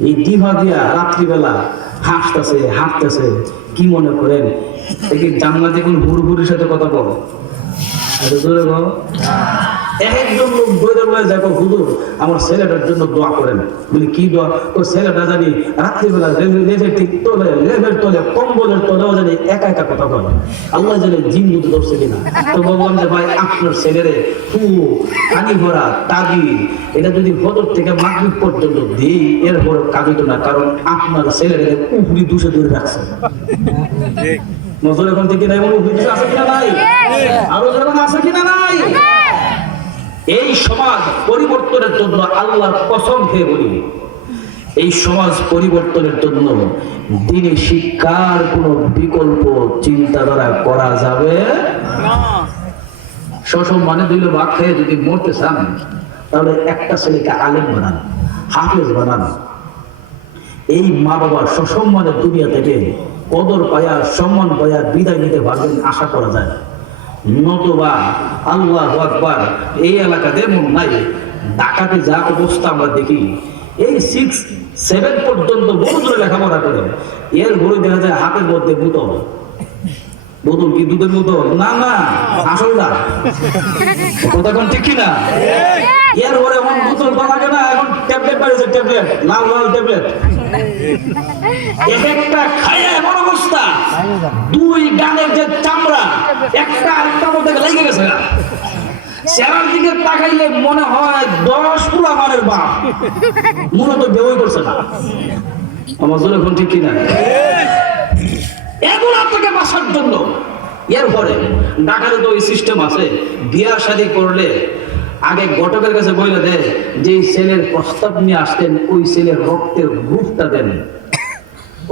এই ডিভা দিয়া রাত্রিবেলা হাসতেছে হাঁটতেছে। কি মনে করেন দেখি জান্নাতে কোন হুড়হুড়ির সাথে কথা বল? একজন লোক বইরে বলে যাবো, হুজুর আমার ছেলেটার জন্য দোয়া করেন। বলি কি দোয়া? ওই ছেলেটা জানি রাত্রিবেলা লেভের তলে কম্বলের তলেও জানি একা একা কথা বলে, আল্লাহ জানে জিন বুঝে ধরছে কিনা। তো বললাম যে ভাই আপনার ছেলেরে পানি ভরা তাবিজ এটা যদি ফজর থেকে মাগরিব পর্যন্ত দিই, এরপর কাজ হতো না, কারণ আপনার ছেলেরে উপরি দুষে দূরে রাখছে। নজর এখন থেকে নাই, আছে কিনা নাই? আরো যখন আছে কিনা নাই? এই সমাজ পরিবর্তনের জন্য আল্লাহর কসম খেয়ে বলি, এই সমাজ পরিবর্তনের জন্য দিনে শিক্ষার কোন বিকল্প চিন্তাধারা করা যাবে না। সসম্মানে দিলে ভাগ খেয়ে যদি মরতে চান, তাহলে একটা ছেলেকে আলেম বানান, হাফেজ বানান। এই মা বাবার সসম্মানে দুনিয়া থেকে কদর পায়া, সম্মান পায়া বিদায় নিতে পারবেন আশা করা যায়। নতুবা আল্লাহু আকবার, এই এলাকাতে এমন নাই, ঢাকাতে যা অবস্থা আমরা দেখি, এই 6-7 পর্যন্ত বহু দূরে লেখাপড়া করে, এর ঘরে দেখা যায় হাতের মধ্যে বোতল। বোতল কি দুধের বোতল? না না, আসল না, কথা কোন ঠিক কিনা? এর ঘরে এখন বোতল লাগে না, এখন ট্যাবলেট বাড়িয়েছে, ট্যাবলেট, লাল লাল ট্যাবলেট। একটা খায় এমন অবস্থা, 2 গানের যে চামড়া একটা আরেকটার মধ্যে লেগে গেছে। চেহারার দিকে তাকাইলে মনে হয় 10 পুরা মানের বাপ, মূলত বেবই করছে না। আমার জোরে কোন ঠিক কিনা? এগুলো থেকে বাঁচার জন্য এরপরে ঢাকার তো ওই সিস্টেম আছে, বিয়া শাদী করলে আগে ঘটকের কাছে বলে দেয় যে ছেলের প্রস্তাব নিয়ে আসতেন ওই ছেলের রক্তের গ্রুপটা দেন,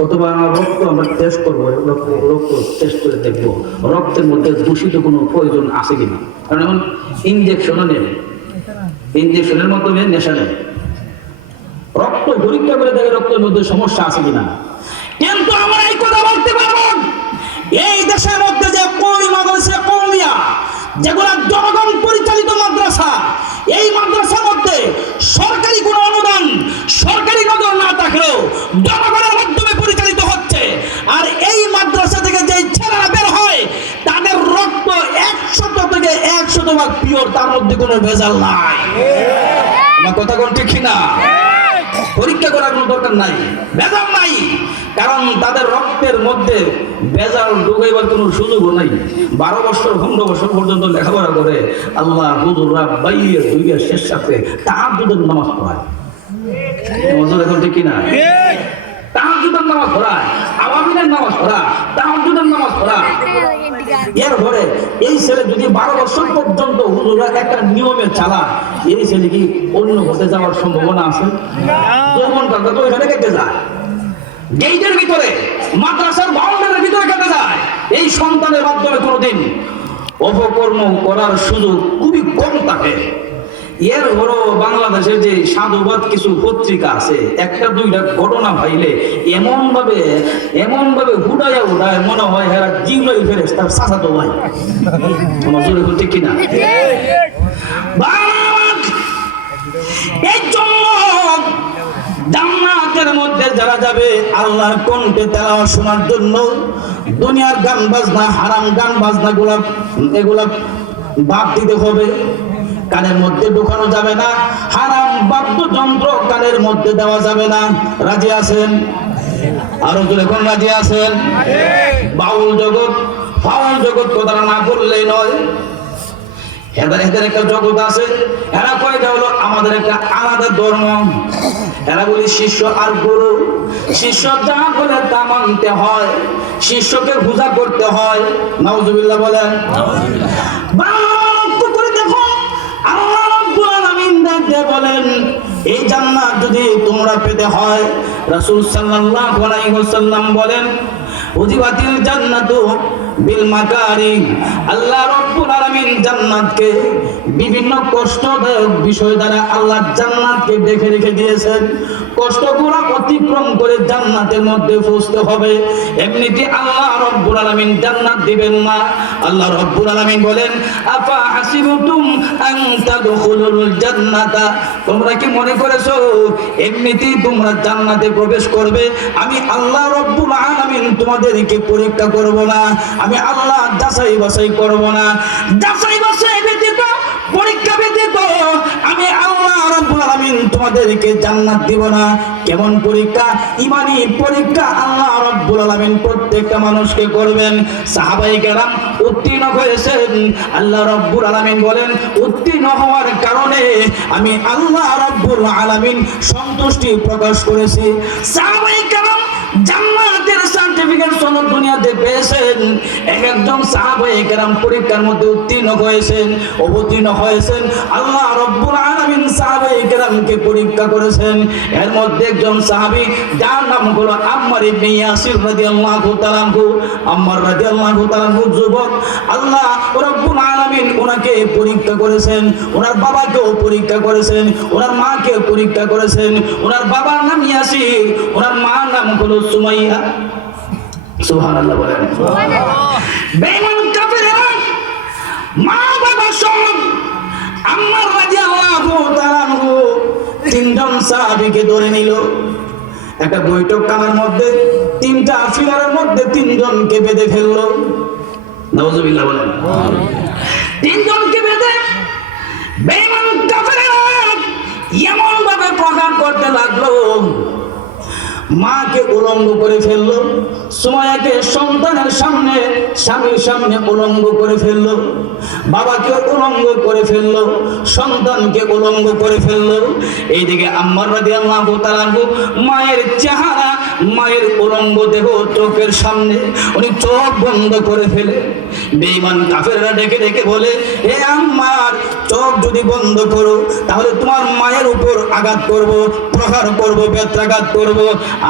অথবা আমার রক্ত আমরা টেস্ট করবো, রক্ত টেস্ট করে দেখবো রক্তের মধ্যে দূষিত কোনো প্রয়োজন আছে কিনা। কারণ এখন ইঞ্জেকশনও নেই, ইঞ্জেকশনের মাধ্যমে নেশা নেই, রক্ত পরীক্ষা করে দেখে রক্তের মধ্যে সমস্যা আছে কিনা। কিন্তু আমরা এই কথা বলতে পারবো, এই দেশের মধ্যে যে কওমি মাদ্রাসা কওমিয়া যেগুলো জনগণ পরিচালিত মাদ্রাসা, এই মাদ্রাসার মধ্যে সরকারি কোনো অনুদান সরকারি নজর না থাকলেও জনগণের মাধ্যমে পরিচালিত হচ্ছে। আর এই মাদ্রাসা থেকে যে ছেলেরা বের হয় তাদের রক্ত 100 থেকে 100% পিওর, তার মধ্যে কোনো ভেজাল নাই। আমার কথা কোন ঠিক না? পরীক্ষা করার কোনো দরকার নাই, ভেজাল নাই, কারণ তাদের রক্তের মধ্যে ভেজাল ঢুকাইবার কোনো সুযোগও নাই। 12 বছর 15 বছর পর্যন্ত লেখাপড়া করে আল্লাহ হুজুররা বাইয়ে দুইয়া শেষ সাথে তাহাজ্জুদের নামাজ পড়ায়। এখন ঠিক কিনা? তাহাজ্জুদের নামাজ পড়ায়, আওয়ামিনের নামাজ পড়ায়, তাহাজ্জুদের নামাজ পড়ায়। এরপরে এই ছেলে যদি 12 বছর পর্যন্ত হুজুররা একটা নিয়মে চালায়, এই ছেলে কি অন্য ঘটে যাওয়ার সম্ভাবনা আছে? যৌবন কালটা তো এখানে কেটে যায়, গেটের ভিতরে মাদ্রাসার বাউন্ডারির ভিতরে কেটে যায়। এই সন্তানের মাধ্যমে কোনোদিন অপকর্ম করার সুযোগ খুবই কম থাকে। এর বড় বাংলাদেশের যে সাধুবাদ কিছু পত্রিকা আছে, একটা দুইটা ঘটনা ভাইলে এমন ভাবে হুডাইয়া উঠায় মনে হয় এরা জিবরাইল ফেরেশতার চাচাতো ভাই। তোমার জোরে বলতে কিনা? এই জন্য জান্নাতের মধ্যে যারা যাবে আল্লাহর কণ্ঠে তেলাওয়াত শোনার জন্য, দুনিয়ার গান বাজনা হারাম গান বাজনা এগুলা বাদ দিতে হবে, কানের মধ্যে ঢোকানো যাবে না, হারাম বাদ্যযন্ত্র কানের মধ্যে দেওয়া যাবে না। রাজি আছেন? আরো জোরে কোন রাজি আছেন? বাউল জগৎ কথা না বললেই নয়। এদের একটা জগৎ আছে, এরা কয়টা হলো আমাদের একটা আলাদা ধর্ম। এরা বলি শিষ্য আর গুরু, শিষ্য যা বলে তা মানতে হয়, শিষ্যকে পূজা করতে হয়। নাউজুবিল্লাহ বলেন। আল্লাহ রাব্বুল আলামিন বলেন এই জান্নাত যদি তোমরা পেতে হয়, রাসূল সাল্লাল্লাহু আলাইহি ওয়াসাল্লাম বলেন উজিবাতিল জান্নাতু বিল মাকারি। আল্লাহ রাব্বুল আলামিন জান্নাতকে বিভিন্ন কষ্টদায়ক বিষয় দ্বারা আল্লাহ জান্নাতকে দেখে রেখে দিয়েছেন। কষ্টগুলো অতিক্রম করে জান্নাতের মধ্যে পৌঁছতে হবে। এমনিতে আল্লাহ রাব্বুল আলামিন জান্নাত দিবেন না। আল্লাহ রাব্বুল আলামিন বলেন আফা হাসিবতুম আন তাদখুলুল জান্নাতা, তোমরা কি মনে করেছো এমনিতেই তোমরা জান্নাতে প্রবেশ করবে? আমি আল্লাহ রাব্বুল আলামিন তোমাদেরকে পরীক্ষা করব না, আমি আল্লাহ যাচাই বাছাই করব না। যাচাই বাছাই ব্যতীত, পরীক্ষা ব্যতীত আমি আল্লাহ রাব্বুল আলামিন তোমাদেরকে জান্নাত দিব না। কেমন পরীক্ষা? ঈমানি পরীক্ষা আল্লাহ রাব্বুল আলামিন প্রত্যেকটা মানুষকে করবেন। সাহাবায়ে কেরাম উত্তীর্ণ হয়েছেন। আল্লাহ রাব্বুল আলামিন বলেন উত্তীর্ণ হওয়ার কারণে আমি আল্লাহ রাব্বুল আলামিন সন্তুষ্টি প্রকাশ করেছি। সাহাবায়ে কেরাম জান্নাতের সার্টিফিকেট সনদ দুনিয়াতে পেয়েছেন। একজন সাহাবায়ে কেরাম পরীক্ষার মধ্যে উত্তীর্ণ হয়েছেন, অবতীর্ণ হয়েছেন। আল্লাহ রাব্বুল আলামিন সাহাবায়ে কেরামকে পরীক্ষা করেছেন। এর মধ্যে একজন সাহাবী যার নাম হলো আম্মার ইবনে ইয়াসির রাদিয়াল্লাহু তাআলা আনহু। আম্মার রাদিয়াল্লাহু তাআলা আনহু যুবক, আল্লাহ রাব্বুল আলামিন ওনাকে পরীক্ষা করেছেন, ওনার বাবাকেও পরীক্ষা করেছেন, ওনার মাকে পরীক্ষা করেছেন। ওনার বাবার নাম ইয়াসির, ওনার মার নাম হলো সুমাইয়া। সুবহানাল্লাহ বলেন। বেঈমান কাফেররা মা বাবা সব আম্মার রাদিয়াল্লাহু তাআলা আনহু তিনজন সাহাবীকে ধরে নিল। একটা বৈঠক খানার মধ্যে তিনটা ফিলারের মধ্যে তিনজনকে বেঁধে ফেললো। নাউজুবিল্লাহ বলেন। তিনজনকে বেঁধে বেঈমান কাফেররা এমন ভাবে প্রহার করতে লাগলো, মাকে উলঙ্গ করে ফেললো, সুমাইয়াকে সন্তানের সামনে স্বামীর সামনে উলঙ্গ করে ফেললো, বাবাকে উলঙ্গ করে ফেললো, সন্তানকে উলঙ্গ করে ফেললো। এইদিকে আম্মার রাদিয়াল্লাহু তাআলা আনহু মায়ের চেহারা, মায়ের উলঙ্গ দেহ চোখের সামনে উনি চোখ বন্ধ করে ফেলে বেঈমান কাফেররা ডেকে ডেকে বলে, হে আম্মার, চোখ যদি বন্ধ করো তাহলে তোমার মায়ের উপর আঘাত করব, প্রহার করব, বেত্রাঘাত করব।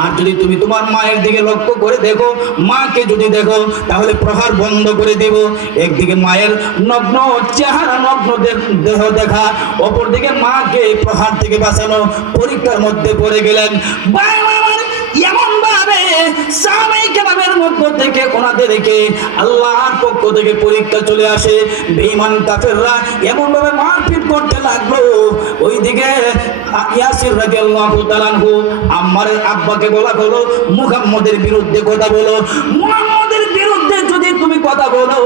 আর যদি তুমি তোমার মায়ের দিকে লক্ষ্য করে দেখো, মাকে যদি দেখো, তাহলে প্রহার বন্ধ করে দেব। একদিকে মায়ের নগ্ন চেহারা, নগ্ন দেহ দেখা, অপরদিকে মাকে প্রহার থেকে বাঁচানো, পরীক্ষার মধ্যে পড়ে গেলেন। এমন ভাবে সাহাবায়ে কেরামের মধ্য থেকে ওনাদেরকে আল্লাহর পক্ষ থেকে পরীক্ষা চলে আসে। বেঈমান কাফেররা এমন ভাবে মারপিট করতে লাগলো। ওইদিকে ইয়াসির রাদিয়াল্লাহু তাআলা আনহু আম্মারের আব্বাকে বলা হলো, মুহাম্মদের বিরুদ্ধে কথা বলো, মুহাম্মদের বিরুদ্ধে যদি তুমি কথা বলো,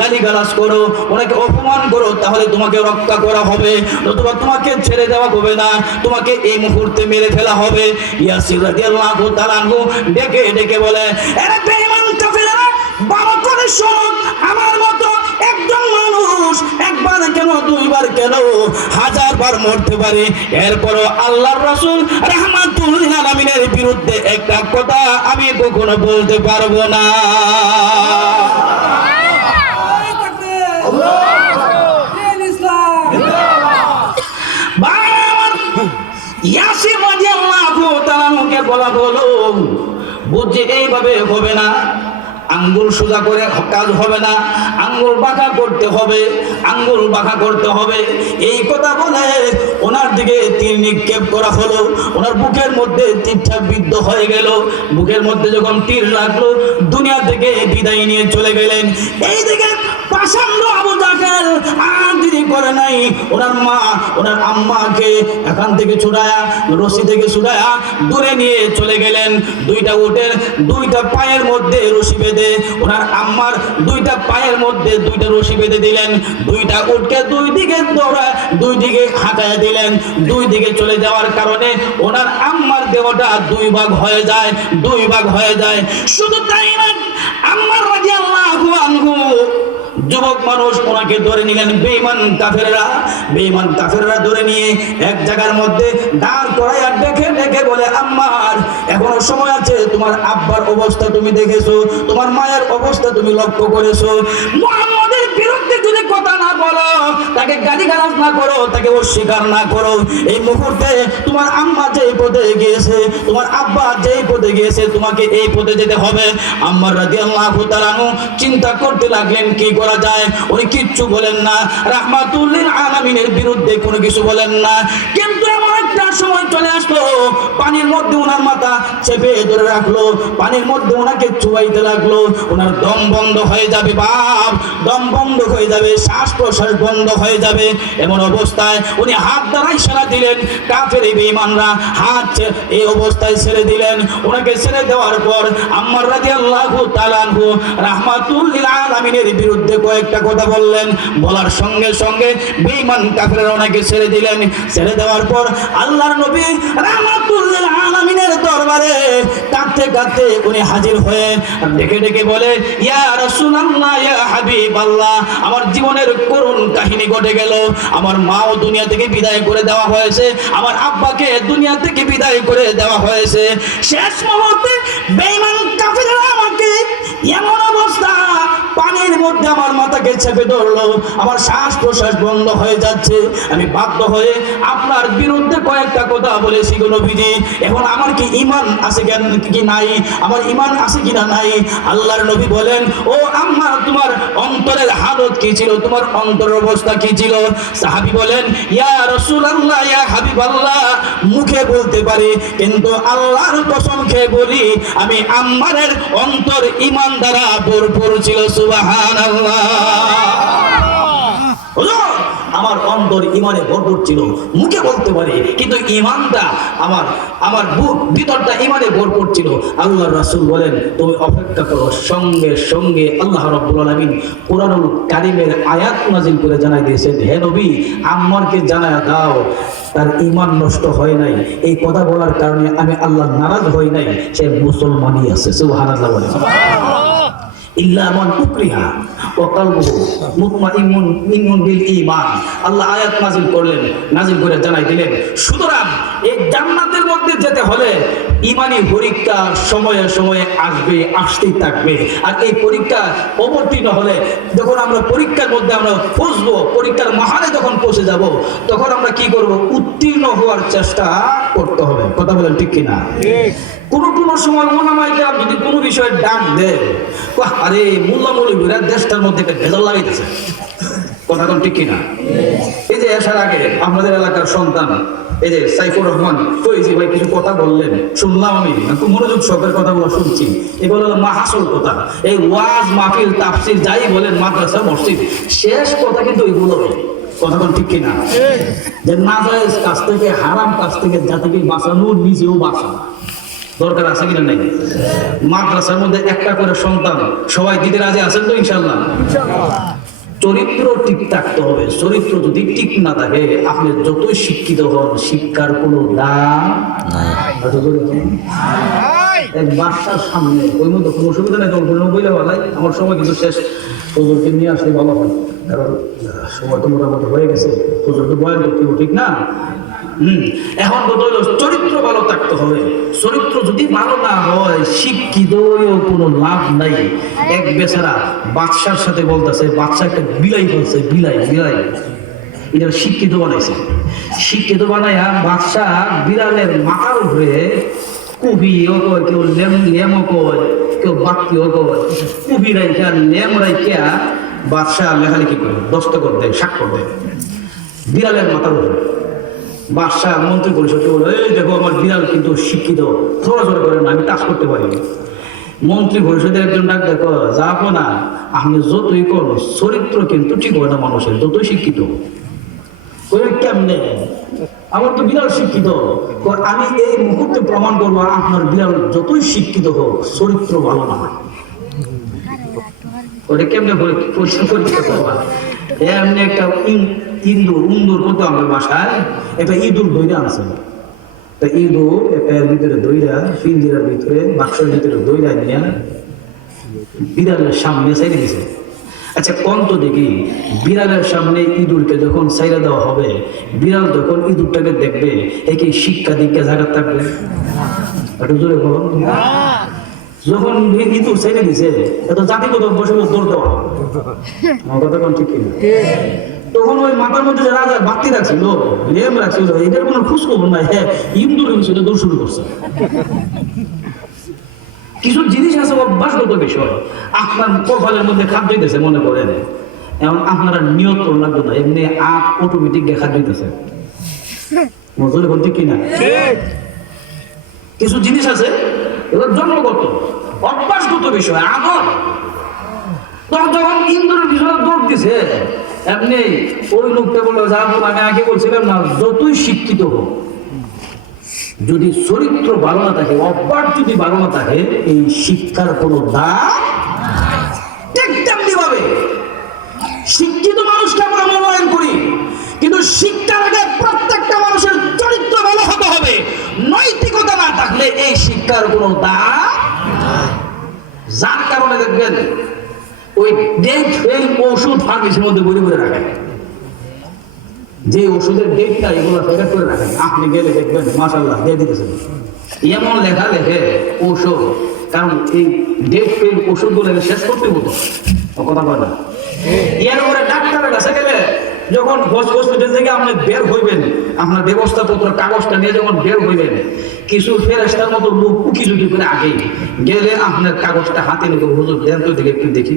গালিগালাজ করো, ওনাকে অপমান করো, তাহলে তোমাকে রক্ষা করা হবে, নতুবা তোমাকে ছেড়ে দেওয়া হবে না, তোমাকে এই মুহূর্তে মেরে ফেলা হবে। ইয়াসির রাদিয়াল্লাহু তাআলা আনহু ডেকে ডেকে বলে, আরে বেঈমান কাফেররা, ভালো করে শোনো, আমার মতো একজন মানুষ একবার কেন, দুইবার কেন, 1000 বার মরতে পারে, এরপরও আল্লাহর রাসূল রাহমাতুল লিল আলামিনের বিরুদ্ধে একটা কথা আমি কখনো বলতে পারবো না। ইয়াসির রাদিয়াল্লাহু তাআলা কে বলা হলো, বুঝে এইভাবে হবে না, আঙ্গুল সোজা করে কাজ হবে না, আঙ্গুল বাঁকা করতে হবে, আঙ্গুল বাঁকা করতে হবে। এই কথা বলে ওনার দিকে তীর নিক্ষেপ করা হলো। ওনার বুকের মধ্যে তীরটা বিদ্ধ হয়ে গেল। বুকের মধ্যে যখন তীর লাগলো, দুনিয়া থেকে বিদায় নিয়ে চলে গেলেন। এইদিকে পাষাণ্ড আবু জাহেল আর দেরি করে নাই, ওনার মা, ওনার আম্মাকে এখান থেকে ছুড়ায়া, রশি থেকে ছুড়ায়া দূরে নিয়ে চলে গেলেন। দুইটা উটের দুইটা পায়ের মধ্যে রশি বেঁধে ওনার আম্মার দুইটা পায়ের মধ্যে দুইটা রশি বেঁধে দিলেন। দুইটা উটকে দুই দিকে দৌড়ায়, দুই দিকে হাঁকায় দিলেন। দুই দিকে চলে যাওয়ার কারণে ওনার আম্মার দেহটা দুই ভাগ হয়ে যায়, দুই ভাগ হয়ে যায়। শুধু তাই না, আম্মার রাদিয়াল্লাহু আনহু যুবক মানুষ ওনাকে ধরে নিলেন বেঈমান কাফেররা। বেঈমান কাফেররা ধরে নিয়ে এক জায়গার মধ্যে দাঁড় করাইয়া ডেকে ডেকে বলে, আম্মার, এখনো সময় আছে, তোমার আব্বার অবস্থা তুমি দেখেছো, তোমার মায়ের অবস্থা তুমি লক্ষ্য করেছো, মুহাম্মদের বিরুদ্ধে যদি কথা না বলো, তাকে গালিগালাজ না করো, তাকে অস্বীকার না করো, এই মুহূর্তে তোমার আম্মা যেই পথে গিয়েছে, তোমার আব্বা যেই পথে গিয়েছে, তোমাকে এই পথে যেতে হবে। আম্মার রাদিয়াল্লাহু তাআলা চিন্তা করতে লাগলেন কি করা যায়। উনি কিচ্ছু বলেন না, রাহমাতুল লিল আলামিনের বিরুদ্ধে কোনো কিছু বলেন না। কিন্তু এমন একটা সময় চলে আসলো, পানির মধ্যে ওনার মাথা চেপে ধরে রাখলো, পানির মধ্যে ওনাকে চুবাইতে লাগলো। ওনার দম বন্ধ হয়ে যাবে, বাপ, দম বন্ধ হয়ে যাবে, শ্বাস প্রশ্বাস বন্ধ হয়ে যাবে। এমন অবস্থায় উনি হাত দ্বারা ইশারা দিলেন। কাফের বেঈমানরা হাত এই অবস্থায় ছেড়ে দিলেন। ওনাকে ছেড়ে দেওয়ার পর আম্মার রাদিয়াল্লাহু তাআলা আনহু রাহমাতুল লিল আলামিনের বিরুদ্ধে কয়েকটা কথা বললেন। বলার সঙ্গে সঙ্গে বেঈমান কাফেররা ওনাকে ছেড়ে দিলেন। ছেড়ে দেওয়ার পর আল্লাহর নবী রাহমাতুল লিল আলামিনের দরবারে কাঁদতে কাঁদতে উনি হাজির হয়ে ডেকে ডেকে বলে, ইয়া রাসূলুল্লাহ, ইয়া হাবিবাল্লাহ, আমার জীবনের করুণ কাহিনী ঘটে গেল। আমার মাও দুনিয়া থেকে বিদায় করে দেওয়া হয়েছে, আমার আব্বাকে দুনিয়া থেকে বিদায় করে দেওয়া হয়েছে। শেষ মুহূর্তে বেঈমান কাফেররা আমাকে এমন অবস্থা, পানির মধ্যে আমার মাথাকে চেপে ধরলো, আমার শ্বাস প্রশ্বাস বন্ধ হয়ে যাচ্ছে। আমি বাধ্য হয়ে আপনার বিরুদ্ধে কয়েকটা কথা বলেছি গো নবীজি। এখন আমার কি ঈমান আছে কি নাই, আমার ঈমান আছে কিনা নাই? আল্লাহর নবী বলেন, ও আম্মা, তোমার অন্তরের হালত কি ছিল, তোমার অন্তরের অবস্থা কি ছিল? সাহাবী বলেন, ইয়া রাসূলুল্লাহ, ইয়া হাবিবাল্লাহ, মুখে বলতে পারি, কিন্তু আল্লাহর কসম খেয়ে বলি, আমি আম্মারের অন্তর ঈমান দ্বারা ভরপুর ছিল। সুবহানাল্লাহ। হুজুর, আমার অন্তর অন্তর ইমানে ভরপুর ছিল, মুখে বলতে পারে কিন্তু ইমানটা আমার বুক ভিতরটা ইমানে ভরপুর ছিল। আল্লাহর রাসূল বলেন তুমি অপেক্ষা করো, সঙ্গে সঙ্গে আল্লাহ রাব্বুল আলামিন কোরআনুল কারীমের আয়াত নাযিল করে জানাই দিয়েছেন, হে নবী আম্মারকে জানায়া দাও তার ঈমান নষ্ট হয় নাই, এই কথা বলার কারণে আমি আল্লাহ নারাজ হই নাই, সে মুসলমানই আছে। সুবহানাল্লাহ বলেন। ইল্লা মান উকরিহা ওয়া কলবুহু মুতমাইন্নুন বিল ঈমান। আল্লাহ আয়াত নাযিল করলেন, নাযিল করে জানাই দিলেন সুতরাং এই জান্নাতের মধ্যে যেতে হলে ঈমানি পরীক্ষা সময়ে সময়ে আসবে, আসতেই থাকবে। আর এই পরীক্ষা অবতীর্ণ হলে যখন আমরা পরীক্ষার মধ্যে আমরা বসবো, পরীক্ষার মহালে যখন পৌঁছে যাব, তখন আমরা কি করব? উত্তীর্ণ হওয়ার চেষ্টা করতে হবে। কথা বলেন ঠিক কিনা? কোন সময় মোনামাইকে যদি কোনো বিষয়ে ডাক দেয়, আরে মোল্লা মৌলভীরা দেশটার মধ্যে একটা ভেজাল লাগাইতেছে, কথা কোন ঠিক কিনা? এই যে আসার আগে আমাদের এলাকার সন্তান এই যে সাইফুর রহমান ফৈজি ভাই কিছু কথা বললেন, শুনলাম, আমি খুব মনোযোগ সহকারে কথাগুলো শুনছি। এগুলো হলো মাহাসুল কথা। এই ওয়াজ মাহফিল তাফসির যাই বলেন, মাদ্রাসা মসজিদ, শেষ কথা কিন্তু এগুলো কথা কোন ঠিক কিনা? যে নাজায়েজ কাজ থেকে, হারাম কাজ থেকে জাতিকে বাঁচানো, নিজেও বাঁচানো দরকার আছে কিনা নাই? মাদ্রাসার মধ্যে একটা করে সন্তান সবাই দিতে রাজি আছেন তো ইনশাআল্লাহ? চরিত্র ঠিক থাকতে হবে। চরিত্র যদি ঠিক না থাকে, আপনি যতই শিক্ষিত হন, শিক্ষার কোনো দাম নাই। এক বাচ্চার সামনে ওই মধ্যে কোনো অসুবিধা নেই, তখন বইলে ভালাই আমার সময় কিন্তু শেষ, হুজুরকে নিয়ে আসলে ভালো হয়, কারণ সময় তো মোটামুটি হয়ে গেছে, হুজুরকে বয়ান করতে ঠিক না? এখন কথা হলো চরিত্র ভালো থাকতে হবে। চরিত্র যদি ভালো না হয়, শিক্ষিত কোনো লাভ নাই। এক বেচারা বাদশার সাথে বলতেছে, বাদশা একটা বিলাই বলছে, বিলাই বিলাই এটা শিক্ষিত বানাইছে। শিক্ষিত বানাইয়া বাদশা বিড়ালের মাথার উপরে কুবিও কয়, কেউ লেমো কয়, কেউ বাক্যও কয়, কুবি রাইখা লেম রাইখা বাদশা লেখালেখি করে, দস্তখত দেয়, স্বাক্ষর দেয় বিড়ালের মাথার উপরে। বাদশাহ মন্ত্রী পরিষদকে বলে, এই দেখো আমার বিড়াল কিন্তু শিক্ষিত, চলাচল করে না, আমি কাজ করতে পারি। মন্ত্রী পরিষদের একজন ডাক দেখো, যাবো না, আপনি যতই করো চরিত্র কিন্তু ঠিক হয় না মানুষের, যতই শিক্ষিত। কেমনে? আমার তো বিড়াল শিক্ষিত। আমি এই মুহূর্তে প্রমাণ করবো, আপনার বিড়াল যতই শিক্ষিত হোক, চরিত্র ভালো না। ওটা কেমনে পরিষ্কার করবা? এমনি একটা ইন্দুর করতে হবে বাসায়, একটা ইঁদুর দইরা আনছে, তা ইঁদুর একটা এর ভিতরে দইরা, পিঞ্জিরার ভিতরে বাক্সের ভিতরে দইরা নিয়ে বিড়ালের সামনে ছেড়ে দিছে। আচ্ছা কোন তো দেখি, বিড়ালের সামনে ইঁদুরকে যখন ছাইরা দেওয়া হবে, বিড়াল যখন ইঁদুরটাকে দেখবে, একে শিক্ষা দীক্ষা জায়গা থাকবে? একটু জোরে বলুন। যখন ইঁদুর ছেড়ে দিছে, এত জাতিগত বসে দৌড় দেওয়া, আমার কথা কোন ঠিক কিনা? তখন ওই মাথার মধ্যে যে রাজার বাতি রাখছিল, লেম রাখছিল, এদের কোনো খোঁজ খবর নাই, হ্যাঁ ইন্দুর হিসেবে দৌড় শুরু করছে। কিছু জিনিস আছে অভ্যাসগত বিষয়, আপনার কপালের মধ্যে খাদ্য দিতেছে মনে করেন, এখন আপনারা নিয়ত করে লাগবে না, এমনি আপ অটোমেটিক খাদ্য দিতেছে, মজুরি বলতে কিনা? কিছু জিনিস আছে এগুলো জন্মগত অভ্যাসগত বিষয়, আদর। তখন যখন ইন্দুরের বিষয়ে দৌড় দিছে, এমনি ওই লোকটা বললো, যাবো আমি আগে বলছিলাম না, যতই শিক্ষিত হোক, যদি চরিত্র ভালো না থাকে, অভ্যাস যদি ভালো না থাকে, এই শিক্ষার কোনো দাম তেমনি ভাবে শিক্ষিত মানুষকে আমরা মূল্যায়ন করি, কিন্তু শিক্ষার আগে প্রত্যেকটা মানুষের চরিত্র ভালো হতে হবে। নৈতিকতা না থাকলে এই শিক্ষার কোনো দাম, যার কারণে দেখবেন ওই ডেট ফেল ওষুধ ফার্মেসির মধ্যে বই বই রাখে, যে ওষুধের ডেটটা এগুলো ফেরত করে রাখেন, আপনি গেলে দেখবেন মাশাআল্লাহ দিয়ে দিতেছেন, এমন লেখা লেখে ঔষধ, কারণ এই ডেট ফেল ওষুধগুলো শেষ করতে হতো, কথা বলে। এর উপরে ডাক্তারের কাছে গেলে যখন হসপিটাল থেকে আপনি বের হইবেন, আপনার ব্যবস্থাপত্র কাগজটা নিয়ে যখন বের হইবেন, কিছু ফেরেশতার মতো লোক উকি ঝুঁকি করে আগে গেলে আপনার কাগজটা হাতে নিয়ে, হুজুর দেন তো দিকে একটু দেখি,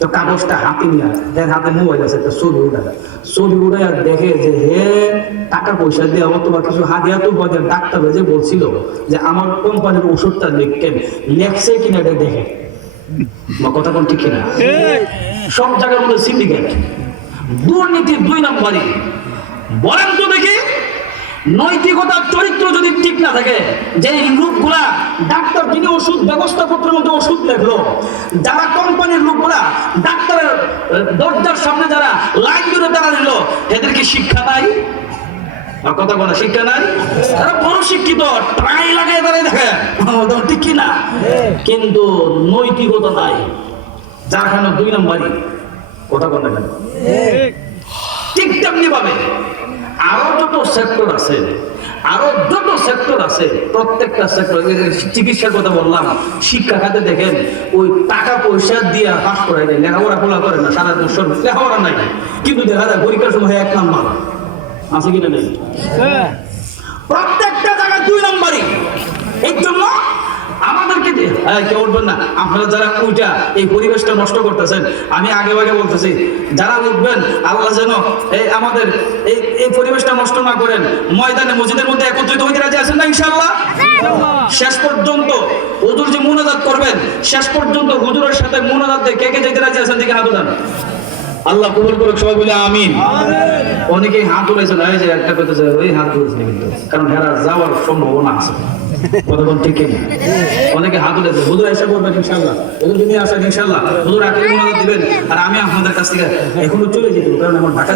তো কাগজটা হাতে নিয়ে দেন, হাতে মোবাইল আছে, একটা ছবি উঠায়, ছবি উঠায় আর দেখে যে হে টাকা পয়সা দিয়ে অথবা কিছু হাদিয়া তো ডাক্তার যে বলছিল যে আমার কোম্পানির ওষুধটা লিখতেন, লেখছে কিনা এটা দেখে, কথা কোন ঠিক কিনা? সব জায়গার মধ্যে সিন্ডিকেট, দুর্নীতি 2 নম্বরই। বলেন তো দেখি, নৈতিকতার চরিত্র যদি ঠিক না থাকে, যে লোকগুলা ডাক্তার যিনি ওষুধ ব্যবস্থাপত্রের মধ্যে ওষুধ লেখলো, যারা কোম্পানির লোকগুলা ডাক্তারের দরজার সামনে যারা লাইন ধরে দাঁড়া দিল, এদের কি শিক্ষা নাই? কথা বলা শিক্ষা নাই? তারা বড় শিক্ষিত, ট্রাই লাগাই দাঁড়াই দেখে, ঠিক কিনা? কিন্তু নৈতিকতা নাই, যার কারণে 2 নম্বরই। কথা বলে কেন? ঠিক তেমনি ভাবে আরো যত সেক্টর আছে, প্রত্যেকটা সেক্টর, চিকিৎসার কথা বললাম, শিক্ষা খাতে দেখেন ওই টাকা পয়সা দিয়ে পাস করাই দেয়, লেখাপড়া খোলা করে না, সারা বছর লেখাপড়া নাই, কিন্তু দেখা যায় পরীক্ষার সময় 1 নাম্বার আছে কিনা নেই? প্রত্যেকটা জায়গায় 2 নম্বরই। এর জন্য আমাদেরকে কেউ উঠবেন না, আপনারা যারা ওইটা এই পরিবেশটা নষ্ট করতেছেন, আমি আগে বলতেছি, যারা উঠবেন আল্লাহ যেন আমাদের এই পরিবেশটা নষ্ট না করেন। ময়দানে মসজিদের মধ্যে একত্রিত হইতে রাজি আছেন না ইনশাআল্লাহ? শেষ পর্যন্ত হুজুর যে মুনাজাত করবেন, শেষ পর্যন্ত হুজুরের সাথে মুনাজাত দিয়ে কে যেতে রাজি আছেন দিকে হাত উঠান। আল্লাহ কবুল করুক, সবাই বলে আমিন। অনেকেই হাত তুলেছেন, এই যে একটা কথা ওই হাত তুলেছেন, কিন্তু কারণ হেরা যাওয়ার সম্ভাবনা আছে, কতক্ষণ ঠিক কিনা? অনেকে হাত তুলেছে, হুজুর এসে করবেন ইনশাআল্লাহ, হুজুর তুমি আসেন ইনশাআল্লাহ, হুজুর আগে মুনাজাত দিবেন, আর আমি আপনাদের কাছ থেকে এখনো চলে যেতে, কারণ আমার ঢাকা